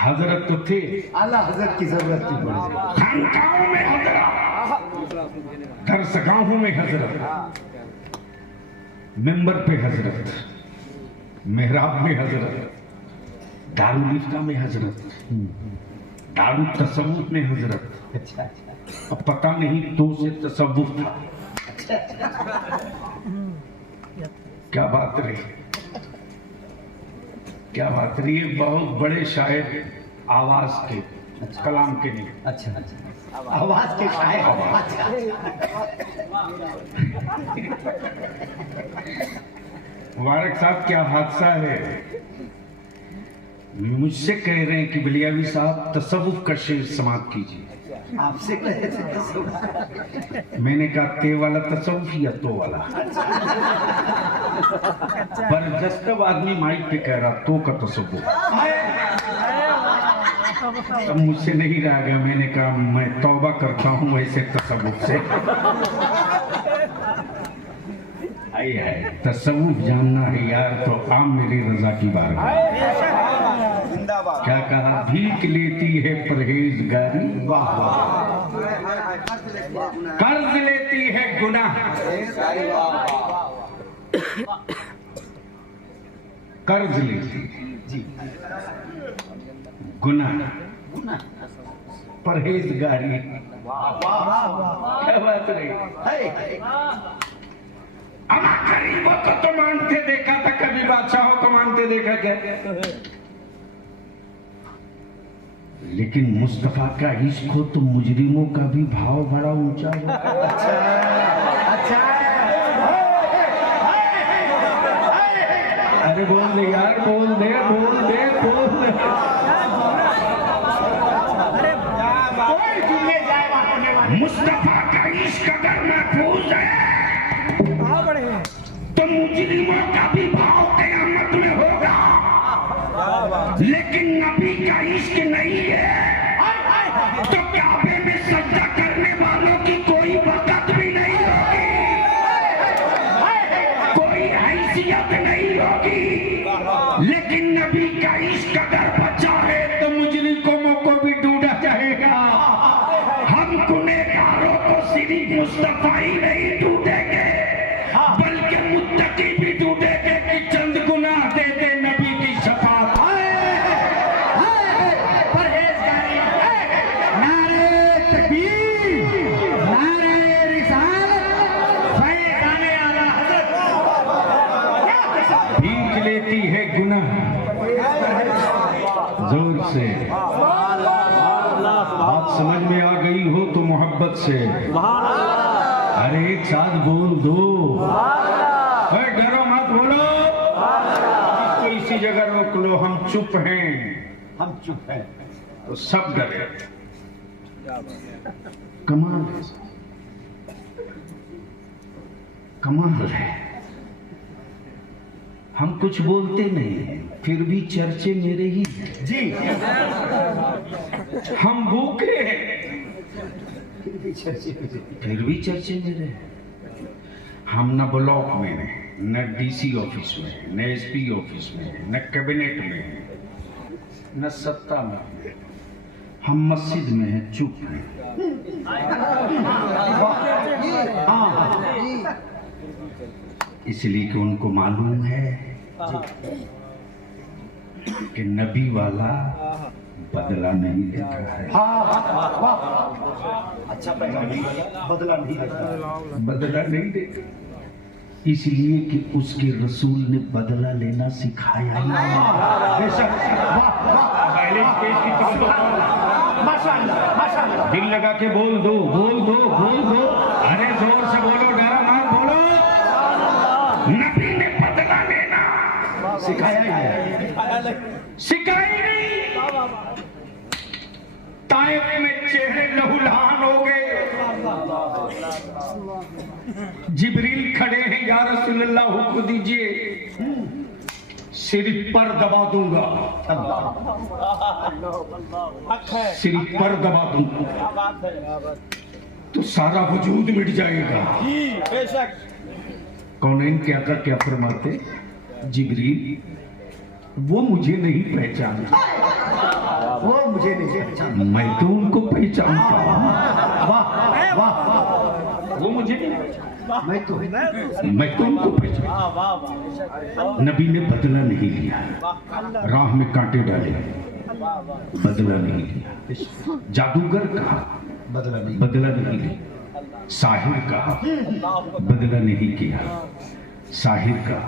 हजरत तो थे, आला हजरत की जरूरत नहीं पड़ी। खानकाहों में हजरत, दरसगाहों में हजरत, मिंबर पे हजरत, मेहराब में हजरत, दारुल इफ्ता में हजरत, दारुल तसव्वुफ में हजरत। अब पता नहीं तो से तसव्वुफ था, क्या बात रही। क्या बात है, ये बहुत बड़े शायर आवाज के, कलाम के नहीं। अच्छा आवाज के शायर। अच्छा मुबारक साहब, क्या हादसा है। मुझसे कह रहे हैं कि बलियावी साहब तसव्वुफ का शेर समाप्त कीजिए। आपसे कहे थे मैंने कहा ते वाला तसव्वुफ या तो वाला। पर जब आदमी माइक पे कह रहा तो का तसव्वुफ, अब मुझसे नहीं रहा गया। मैंने कहा मैं तौबा करता हूँ ऐसे तसव्वुफ से। आई है तसव्वुफ जानना है यार तो आम मेरी रजा की बारगाह। क्या कहा, भीख लेती है परहेजगारी, वाह वाह, कर्ज लेती है गुनाह, कर्ज लेती है गुनाह, परहेजगारी। क्या बात रही। अमा गरीबों को तो मानते देखा था, कभी बादशाहों को मानते देखा क्या? लेकिन मुस्तफा का इश्क हो तो मुजरिमों का भी भाव बड़ा ऊंचा हो। अरे बोल दे यार, बोल दे, बोल दे, बोल दे। मुस्तफा का इश्क अगर महफूज है तो मुजरिमों का भी भाव क़यामत में होगा। लेकिन नबी का इश्क नहीं है तो काबे में सजदा करने वालों की कोई बरकत भी नहीं होगी, कोई हैसियत नहीं होगी। लेकिन नबी का इश्क अगर बचा है तो मुजरिमों को भी ढूंढा जाएगा। हम गुनहगारों को सिर्फ मुस्तफा ही नहीं ढूंढेंगे बल्कि मुत्तकी भी ढूंढेंगे कि चंद गुनाह दे दे नबी की शफाअत। नारे तकबीर, नारे रिसालत, फैज़ाने आला हज़रत। भीख लेती है गुनाह, जोर से बात समझ में आ गई हो तो मोहब्बत से अरे एक साथ बोल दो। डरो मत, बोलो। तो इसी जगह रोक लो, हम चुप हैं, हम चुप हैं तो सब डरे। कमाल है, कमाल है। हम कुछ बोलते नहीं फिर भी चर्चे मेरे ही हैं। जी। हम भूखे हैं फिर भी चर्चे मेरे हैं। हम न ब्लॉक में हैं, न डीसी ऑफिस में, न एसपी ऑफिस में, न कैबिनेट में, न सत्ता में। हम मस्जिद में हैं, चुप हैं। इसलिए कि उनको मालूम है कि नबी वाला बदला नहीं लेता है। अच्छा पैसा नहीं, बदला नहीं लेता। बदला नहीं देता इसलिए कि उसके रसूल ने बदला लेना सिखाया ही नहीं। बेशक, वाह वाह, माशाअल्लाह माशाअल्लाह। दिल लगा के बोल दो, बोल दो, बोल दो। अरे जोर से बोलो, डरा मत, बोलो। नबी ने बदला लेना सिखाया ही है। सिखाई नहीं। ताइफ में चेहरे लहूलुहान हो गए। जिब्रील खड़े हैं, या रसूलल्लाह हुक्म दीजिए, सिर पर दबा दूंगा, सिर पर दबा दूंगा तो सारा वजूद मिट जाएगा। कौनैन क्या कर क्या फरमाते, जिब्रील वो मुझे नहीं पहचानता, वो मुझे नहीं पहचानता। मैं तो उनको पहचानता हूं। वाह वाह, वो मुझे नहीं, मैं तो मैं तो उनको पहचानता। नबी ने बदला नहीं लिया, राह में कांटे डाले, बदला नहीं लिया। जादूगर कहा, बदला नहीं लिया। साहिर कहा, बदला नहीं किया। साहिर का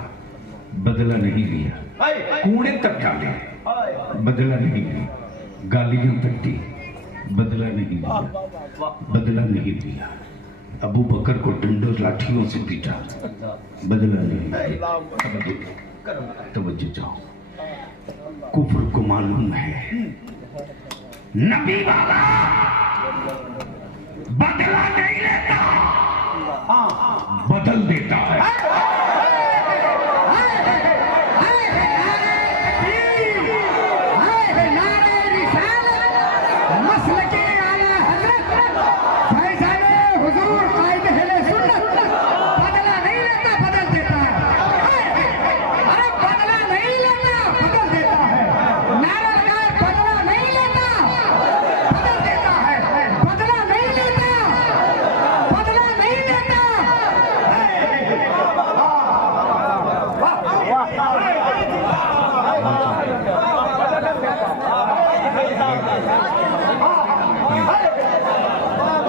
बदला नहीं लिया। कूड़े तक डाले, बदला नहीं लिया। गालियां तक दी, बदला नहीं लिया। बदला नहीं लिया। अबू बकर को डंडों लाठियों से पीटा, बदला नहीं लिया। तवज्जो जाओ, कुफ्र को मालूम है नबी वाला बदला नहीं लेता, बदल देता है।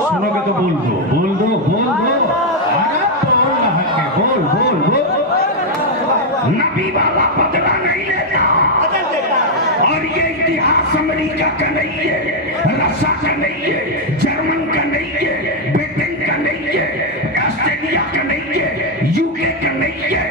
सुनोगे तो बोल दो, बोल दो, बोल दो। अरे बोल हक है, बोल बोल बोल। नबी वाला बदला नहीं लेता, और ये इतिहास अमेरिका का नहीं है, रशिया का नहीं है, जर्मन का नहीं है, ब्रिटेन का नहीं है, ऑस्ट्रेलिया का नहीं है, यूके का नहीं है,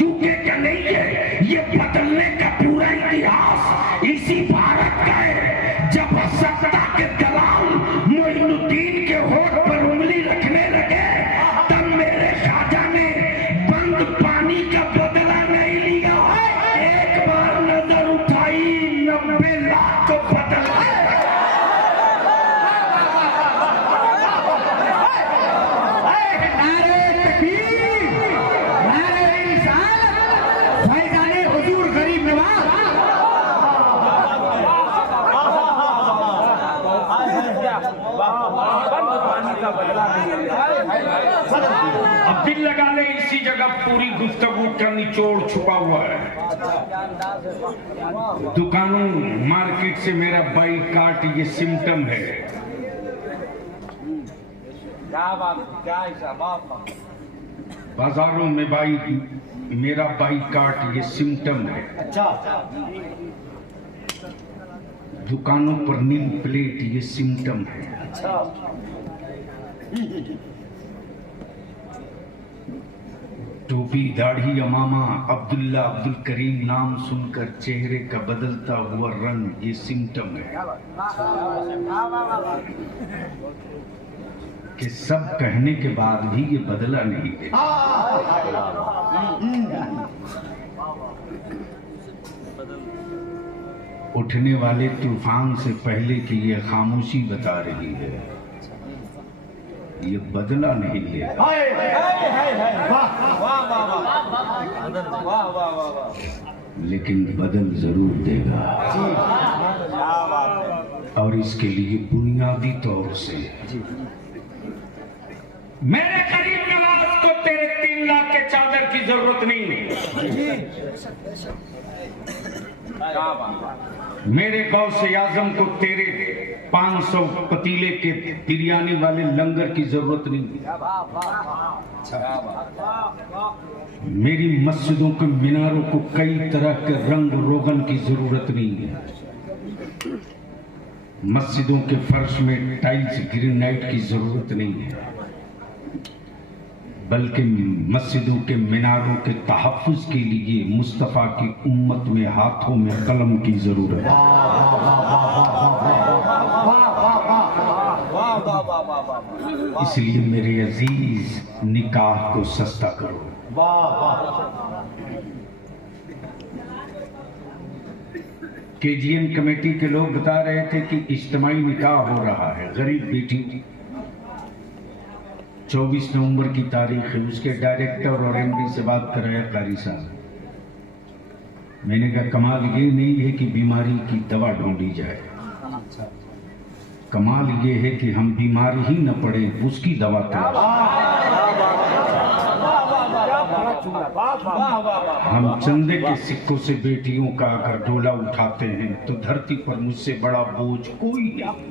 यूके का नहीं है। ये बदलने का पूरा इतिहास इसी भारत का है। जब सत्ता के दलाल मोइनुद्दीन के होठ पर उंगली रखने लगे, तब मेरे शाहजहां ने बंद पानी का बदला नहीं लिया। एक बार नजर उठाई, 90 लाख को बदला। अब दिल लगा ले, इसी जगह पूरी गुफ्तगू का निचोड़ छुपा हुआ है। दुकानों मार्केट से मेरा बाइकाट ये सिम्टम है। बाजारों में मेरा बाइकाट ये सिम्टम है। दुकानों पर नीम प्लेट ये सिम्टम है। टोपी दाढ़ी अमामा अब्दुल्ला अब्दुल करीम नाम सुनकर चेहरे का बदलता हुआ रंग ये सिम्टम है कि सब कहने के बाद भी ये बदला नहीं है। उठने वाले तूफान से पहले की ये खामोशी बता रही है, ये बदला नहीं लेगा। लेकिन बदल जरूर देगा, और इसके लिए बुनियादी तौर से मेरे करीम नवाज को तेरे 3 लाख के चादर की जरूरत नहीं। मेरे गौसे आजम को तेरे 500 पतीले के बिरयानी वाले लंगर की जरूरत नहीं। मेरी मस्जिदों के मीनारों को कई तरह के रंग रोगन की जरूरत नहीं है। मस्जिदों के फर्श में टाइल्स ग्रेनाइट की जरूरत नहीं है, बल्कि मस्जिदों के मीनारों के तहफ़्फ़ुज़ के लिए मुस्तफ़ा की उम्मत में हाथों में कलम की जरूरत है। इसलिए मेरे अजीज, निकाह को सस्ता करो। केजीएम कमेटी के लोग बता रहे थे कि इज्तिमाई निकाह हो रहा है। गरीब बेटी 24 नवंबर की तारीख है। उसके डायरेक्टर और एमडी से बात कर रहे हैं कारी साहब। मैंने कहा कमाल ये नहीं है कि बीमारी की दवा ढूंढी जाए, कमाल ये है कि हम बीमारी ही न पड़े उसकी दवा तलाश। हम चंदे के सिक्कों से बेटियों का अगर डोला उठाते हैं तो धरती पर मुझसे बड़ा बोझ कोई नहीं।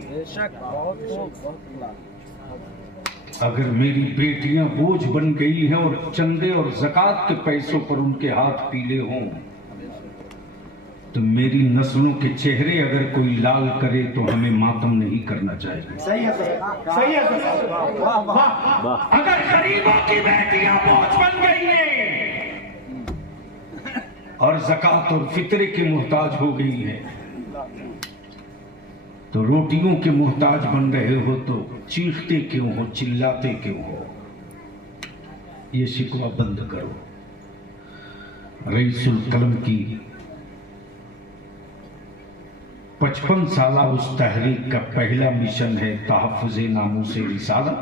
अगर मेरी बेटियां बोझ बन गई हैं और चंदे और ज़कात के पैसों पर उनके हाथ पीले हों तो मेरी नस्लों के चेहरे अगर कोई लाल करे तो हमें मातम नहीं करना चाहिए। सही है सर, सही है सर। वाह वाह। अगर गरीबों की बेटियां बोझ बन गई हैं और ज़कात और फित्रे की मुहताज हो गई है, तो रोटियों के मुहताज बन रहे हो तो चीखते क्यों हो, चिल्लाते क्यों हो? ये शिकवा बंद करो। रईसुल कलम की 55 साला उस तहरीक का पहला मिशन है तहफ़्फ़ुज़े नामूसे रिसालत,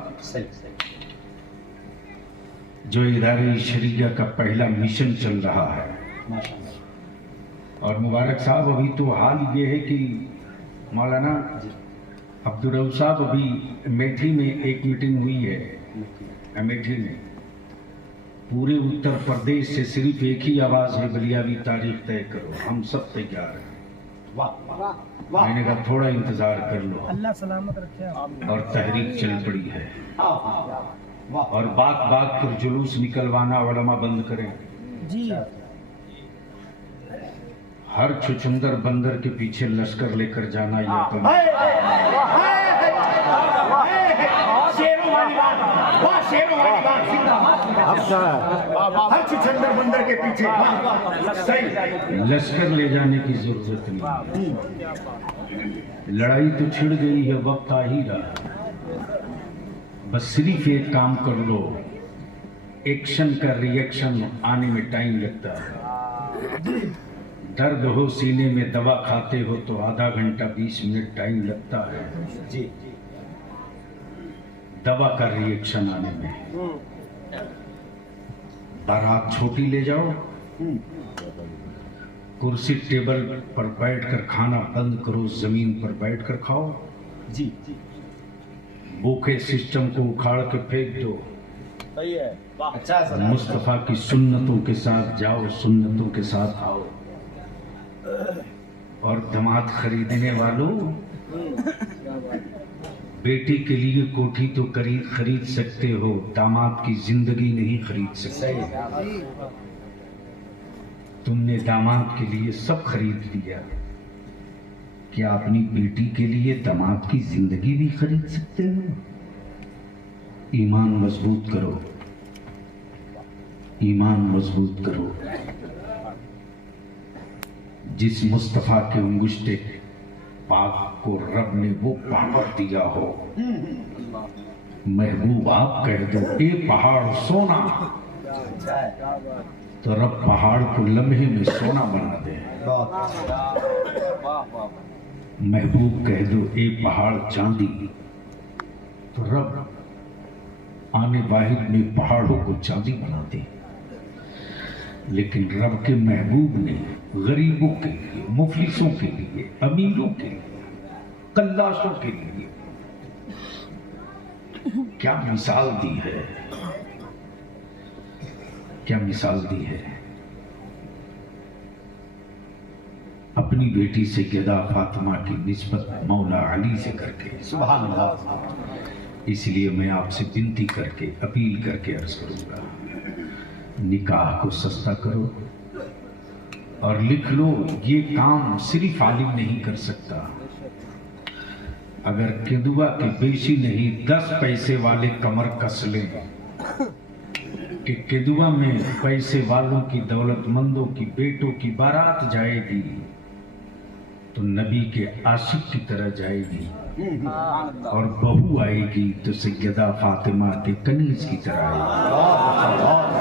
जो इदारे शरीया का पहला मिशन चल रहा है। और मुबारक साहब, अभी तो हाल ये है कि मौलाना अब्दुल रऊफ साहब, अभी अमेठी में एक मीटिंग हुई है। अमेठी में पूरे उत्तर प्रदेश से सिर्फ एक ही आवाज है, बलियावी तारीख तय करो, हम सब तैयार हैं। मैंने कहा थोड़ा इंतजार कर लो, अल्लाह सलामत रखे। और तहरीक चल पड़ी है। और बात बात पर जुलूस निकलवाना उलमा बंद करें। जी, हर छुछुंदर बंदर के पीछे लश्कर लेकर जाना ये तो शेरों वाली बात, वाह शेरों वाली बात। हर छुछंदर बंदर के पीछे सही लश्कर ले जाने की जरूरत नहीं। लड़ाई तो छिड़ गई है, वक्त आ ही रहा। बस सिर्फ एक काम कर लो, एक्शन का रिएक्शन आने में टाइम लगता है। दर्द हो सीने में, दवा खाते हो तो आधा घंटा 20 मिनट टाइम लगता है जी। दवा का रिएक्शन आने में। बारात छोटी ले जाओ, कुर्सी टेबल पर बैठकर खाना बंद करो, जमीन पर बैठकर खाओ। जी भूखे सिस्टम को उखाड़ के फेंक दो। सही है, अच्छा है सर। मुस्तफा की सुन्नतों के साथ जाओ, सुन्नतों के साथ आओ। और दामाद खरीदने वालों, बेटी के लिए कोठी तो खरीद सकते हो, दामाद की जिंदगी नहीं खरीद सकते। तुमने दामाद के लिए सब खरीद लिया, क्या अपनी बेटी के लिए दामाद की जिंदगी भी खरीद सकते हो? ईमान मजबूत करो, ईमान मजबूत करो। जिस मुस्तफा के अंगुष्ठे पाक को रब ने वो पावर दिया हो, महबूब आप कह दो ए पहाड़ सोना, तो रब पहाड़ को लम्हे में सोना बना दे। महबूब कह दो ए पहाड़ चांदी, तो रब आने वाहिद में पहाड़ों को चांदी बना दे। लेकिन रब के महबूब ने गरीबों के लिए, मुफलिसों के लिए, अमीरों के लिए, कल्लाशों के लिए क्या मिसाल दी है, क्या मिसाल दी है। अपनी बेटी से सैयदा फातिमा की निस्बत मौला अली से करके, सुभान अल्लाह। इसलिए मैं आपसे विनती करके, अपील करके अर्ज करूंगा, निकाह को सस्ता करो और लिख लो, ये काम सिर्फ आलिम नहीं कर सकता। अगर केदुआ के बेशी नहीं 10 पैसे वाले कमर कस लें कि केदुआ में पैसे वालों की, दौलतमंदों की बेटों की बारात जाएगी तो नबी के आशिक की तरह जाएगी, और बहू आएगी तो सैयदा फातिमा के कनीज की तरह आएगी।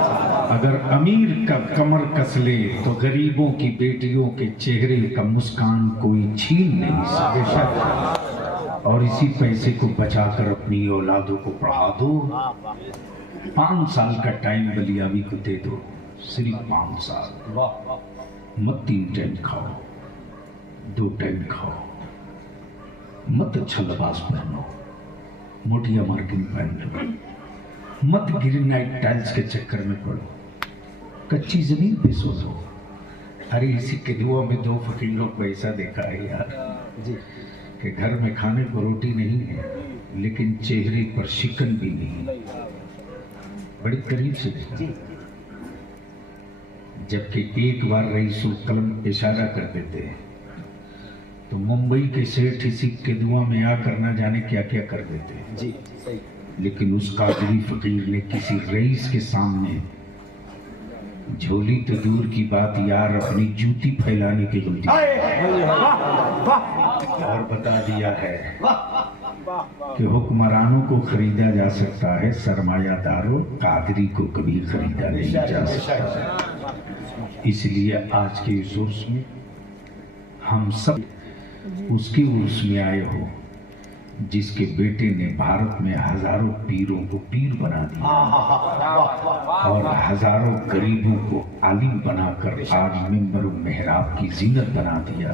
अगर अमीर का कमर कस ले तो गरीबों की बेटियों के चेहरे का मुस्कान कोई छीन नहीं सकेगा। और इसी पैसे को बचाकर अपनी औलादों को पढ़ा दो। 5 साल का टाइम बलियावी को दे दो, सिर्फ 5 साल। मत 3 टाइम खाओ, 2 टाइम खाओ। मत अच्छा लिबास पहनो, मोटिया मार्किंग पहन लो। मत ग्रेनाइट टाइल्स के चक्कर में पड़ो, कच्ची जमीन पे सो लो। अरे इसी के दुआ में 2 फकीरों को ऐसा देखा है यार जी, कि घर में खाने को रोटी नहीं है लेकिन चेहरे पर शिकन भी नहीं। बड़ी करीब से देखा, जबकि एक बार रईसुल कलम इशारा कर देते तो मुंबई के सेठ इसी केदुआ में आकर न जाने क्या क्या कर देते। जी सही। लेकिन उस कादरी फकीर ने किसी रईस के सामने झोली तो दूर की बात यार अपनी जूती फैलाने की गलती और बता दिया है कि हुक्मरानों को खरीदा जा सकता है, सरमायादारों कादरी को कभी खरीदा नहीं जा सकता। इसलिए आज के इस उर्स में हम सब उसके उर्स में आए हो जिसके बेटे ने भारत में हजारों पीरों को पीर बना दिया और हजारों गरीबों को आलिम बनाकर आज मिंबर मेहराब की जीनत बना दिया।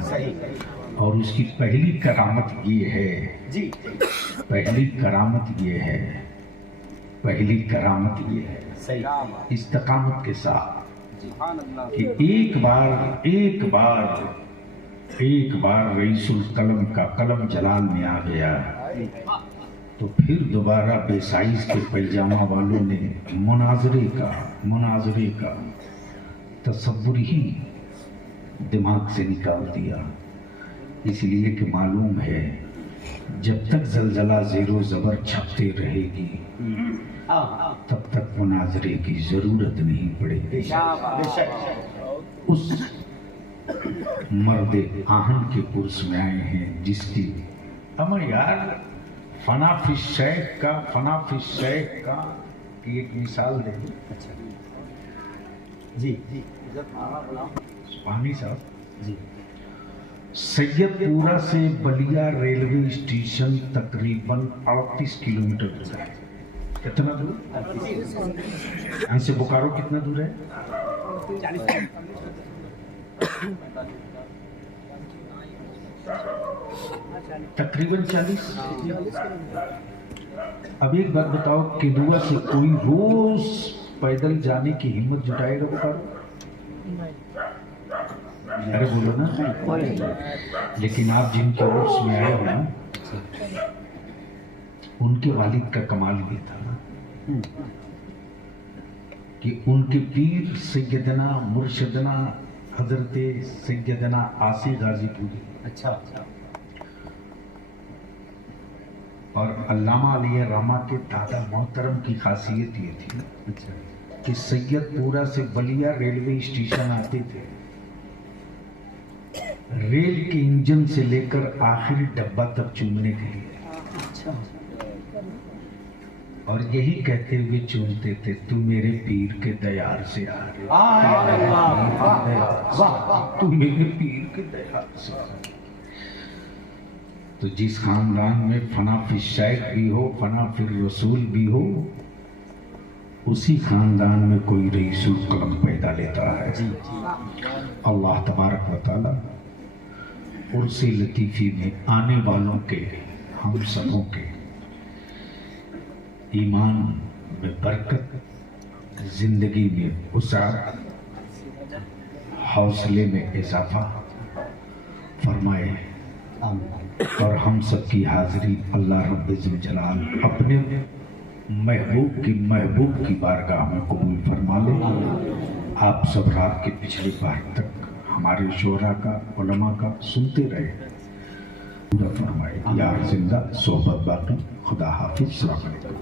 और उसकी पहली करामत ये है जी, पहली करामत ये है, पहली करामत ये है इस्तकामत के साथ कि एक बार रईसुल कलम का कलम जलाल में आ गया तो फिर दोबारा बेसाइज के पैजामा वालों ने मुनाजरे का तसव्वुर ही दिमाग से निकाल दिया। इसलिए कि मालूम है जब तक जलजला ज़ेरो ज़बर छपते रहेगी तब तक मुनाजरे की जरूरत नहीं पड़ेगी। उस मर्द आहन के पुरुष में आए हैं जिसकी अमर यार फनाफिश शेख का की एक मिसाल दे। जी पानी साहब जी, सैयदपुरा से बलिया रेलवे स्टेशन तकरीबन 38 किलोमीटर दूर है। कितना दूर? यहाँ से बोकारो कितना दूर है? तकरीबन 40। अब एक बात बताओ, केदुआ से कोई रोज पैदल जाने की हिम्मत जुटाएगा बोकारो? अरे बोलो ना। लेकिन आप जिनके उर्स में आए हो ना, उनके वालिद का कमाल भी था ना कि उनके पीर सैयदना मुर्शदना हजरत सैयदना आसी गाजीपुरी अच्छा और अल्लामा अली रामा के दादा मोहतरम की खासियत ये थी अच्छा कि सैयदपुरा से बलिया रेलवे स्टेशन आते थे, रेल के इंजन से लेकर आखिरी डब्बा तक चूमने के लिए और यही कहते हुए चूमते थे, तू मेरे पीर के दयार से आ रहे, तू मेरे पीर के दयार से आ रहे। तो जिस खानदान में फना फिर शेख भी हो, फना फिर रसूल भी हो, उसी खानदान में कोई रईसुल कलम पैदा लेता है। अल्लाह तबारक व तआला उर्से लतीफ़ी में आने वालों के, हम सबों के ईमान में बरकत, जिंदगी में वसाअत, हौसले में इजाफा फरमाए और हम सब की हाजिरी अल्लाह रब्बुल जलाल अपने महबूब की बारगाह में कबूल फरमा ले। आप सब रात के पिछले बार तक हमारे शोरा का, उलमा का सुनते रहे, पूरा फरमाए। यार जिंदा सोहबत बाकी। खुदा हाफिज। अस्सलाम वालेकुम।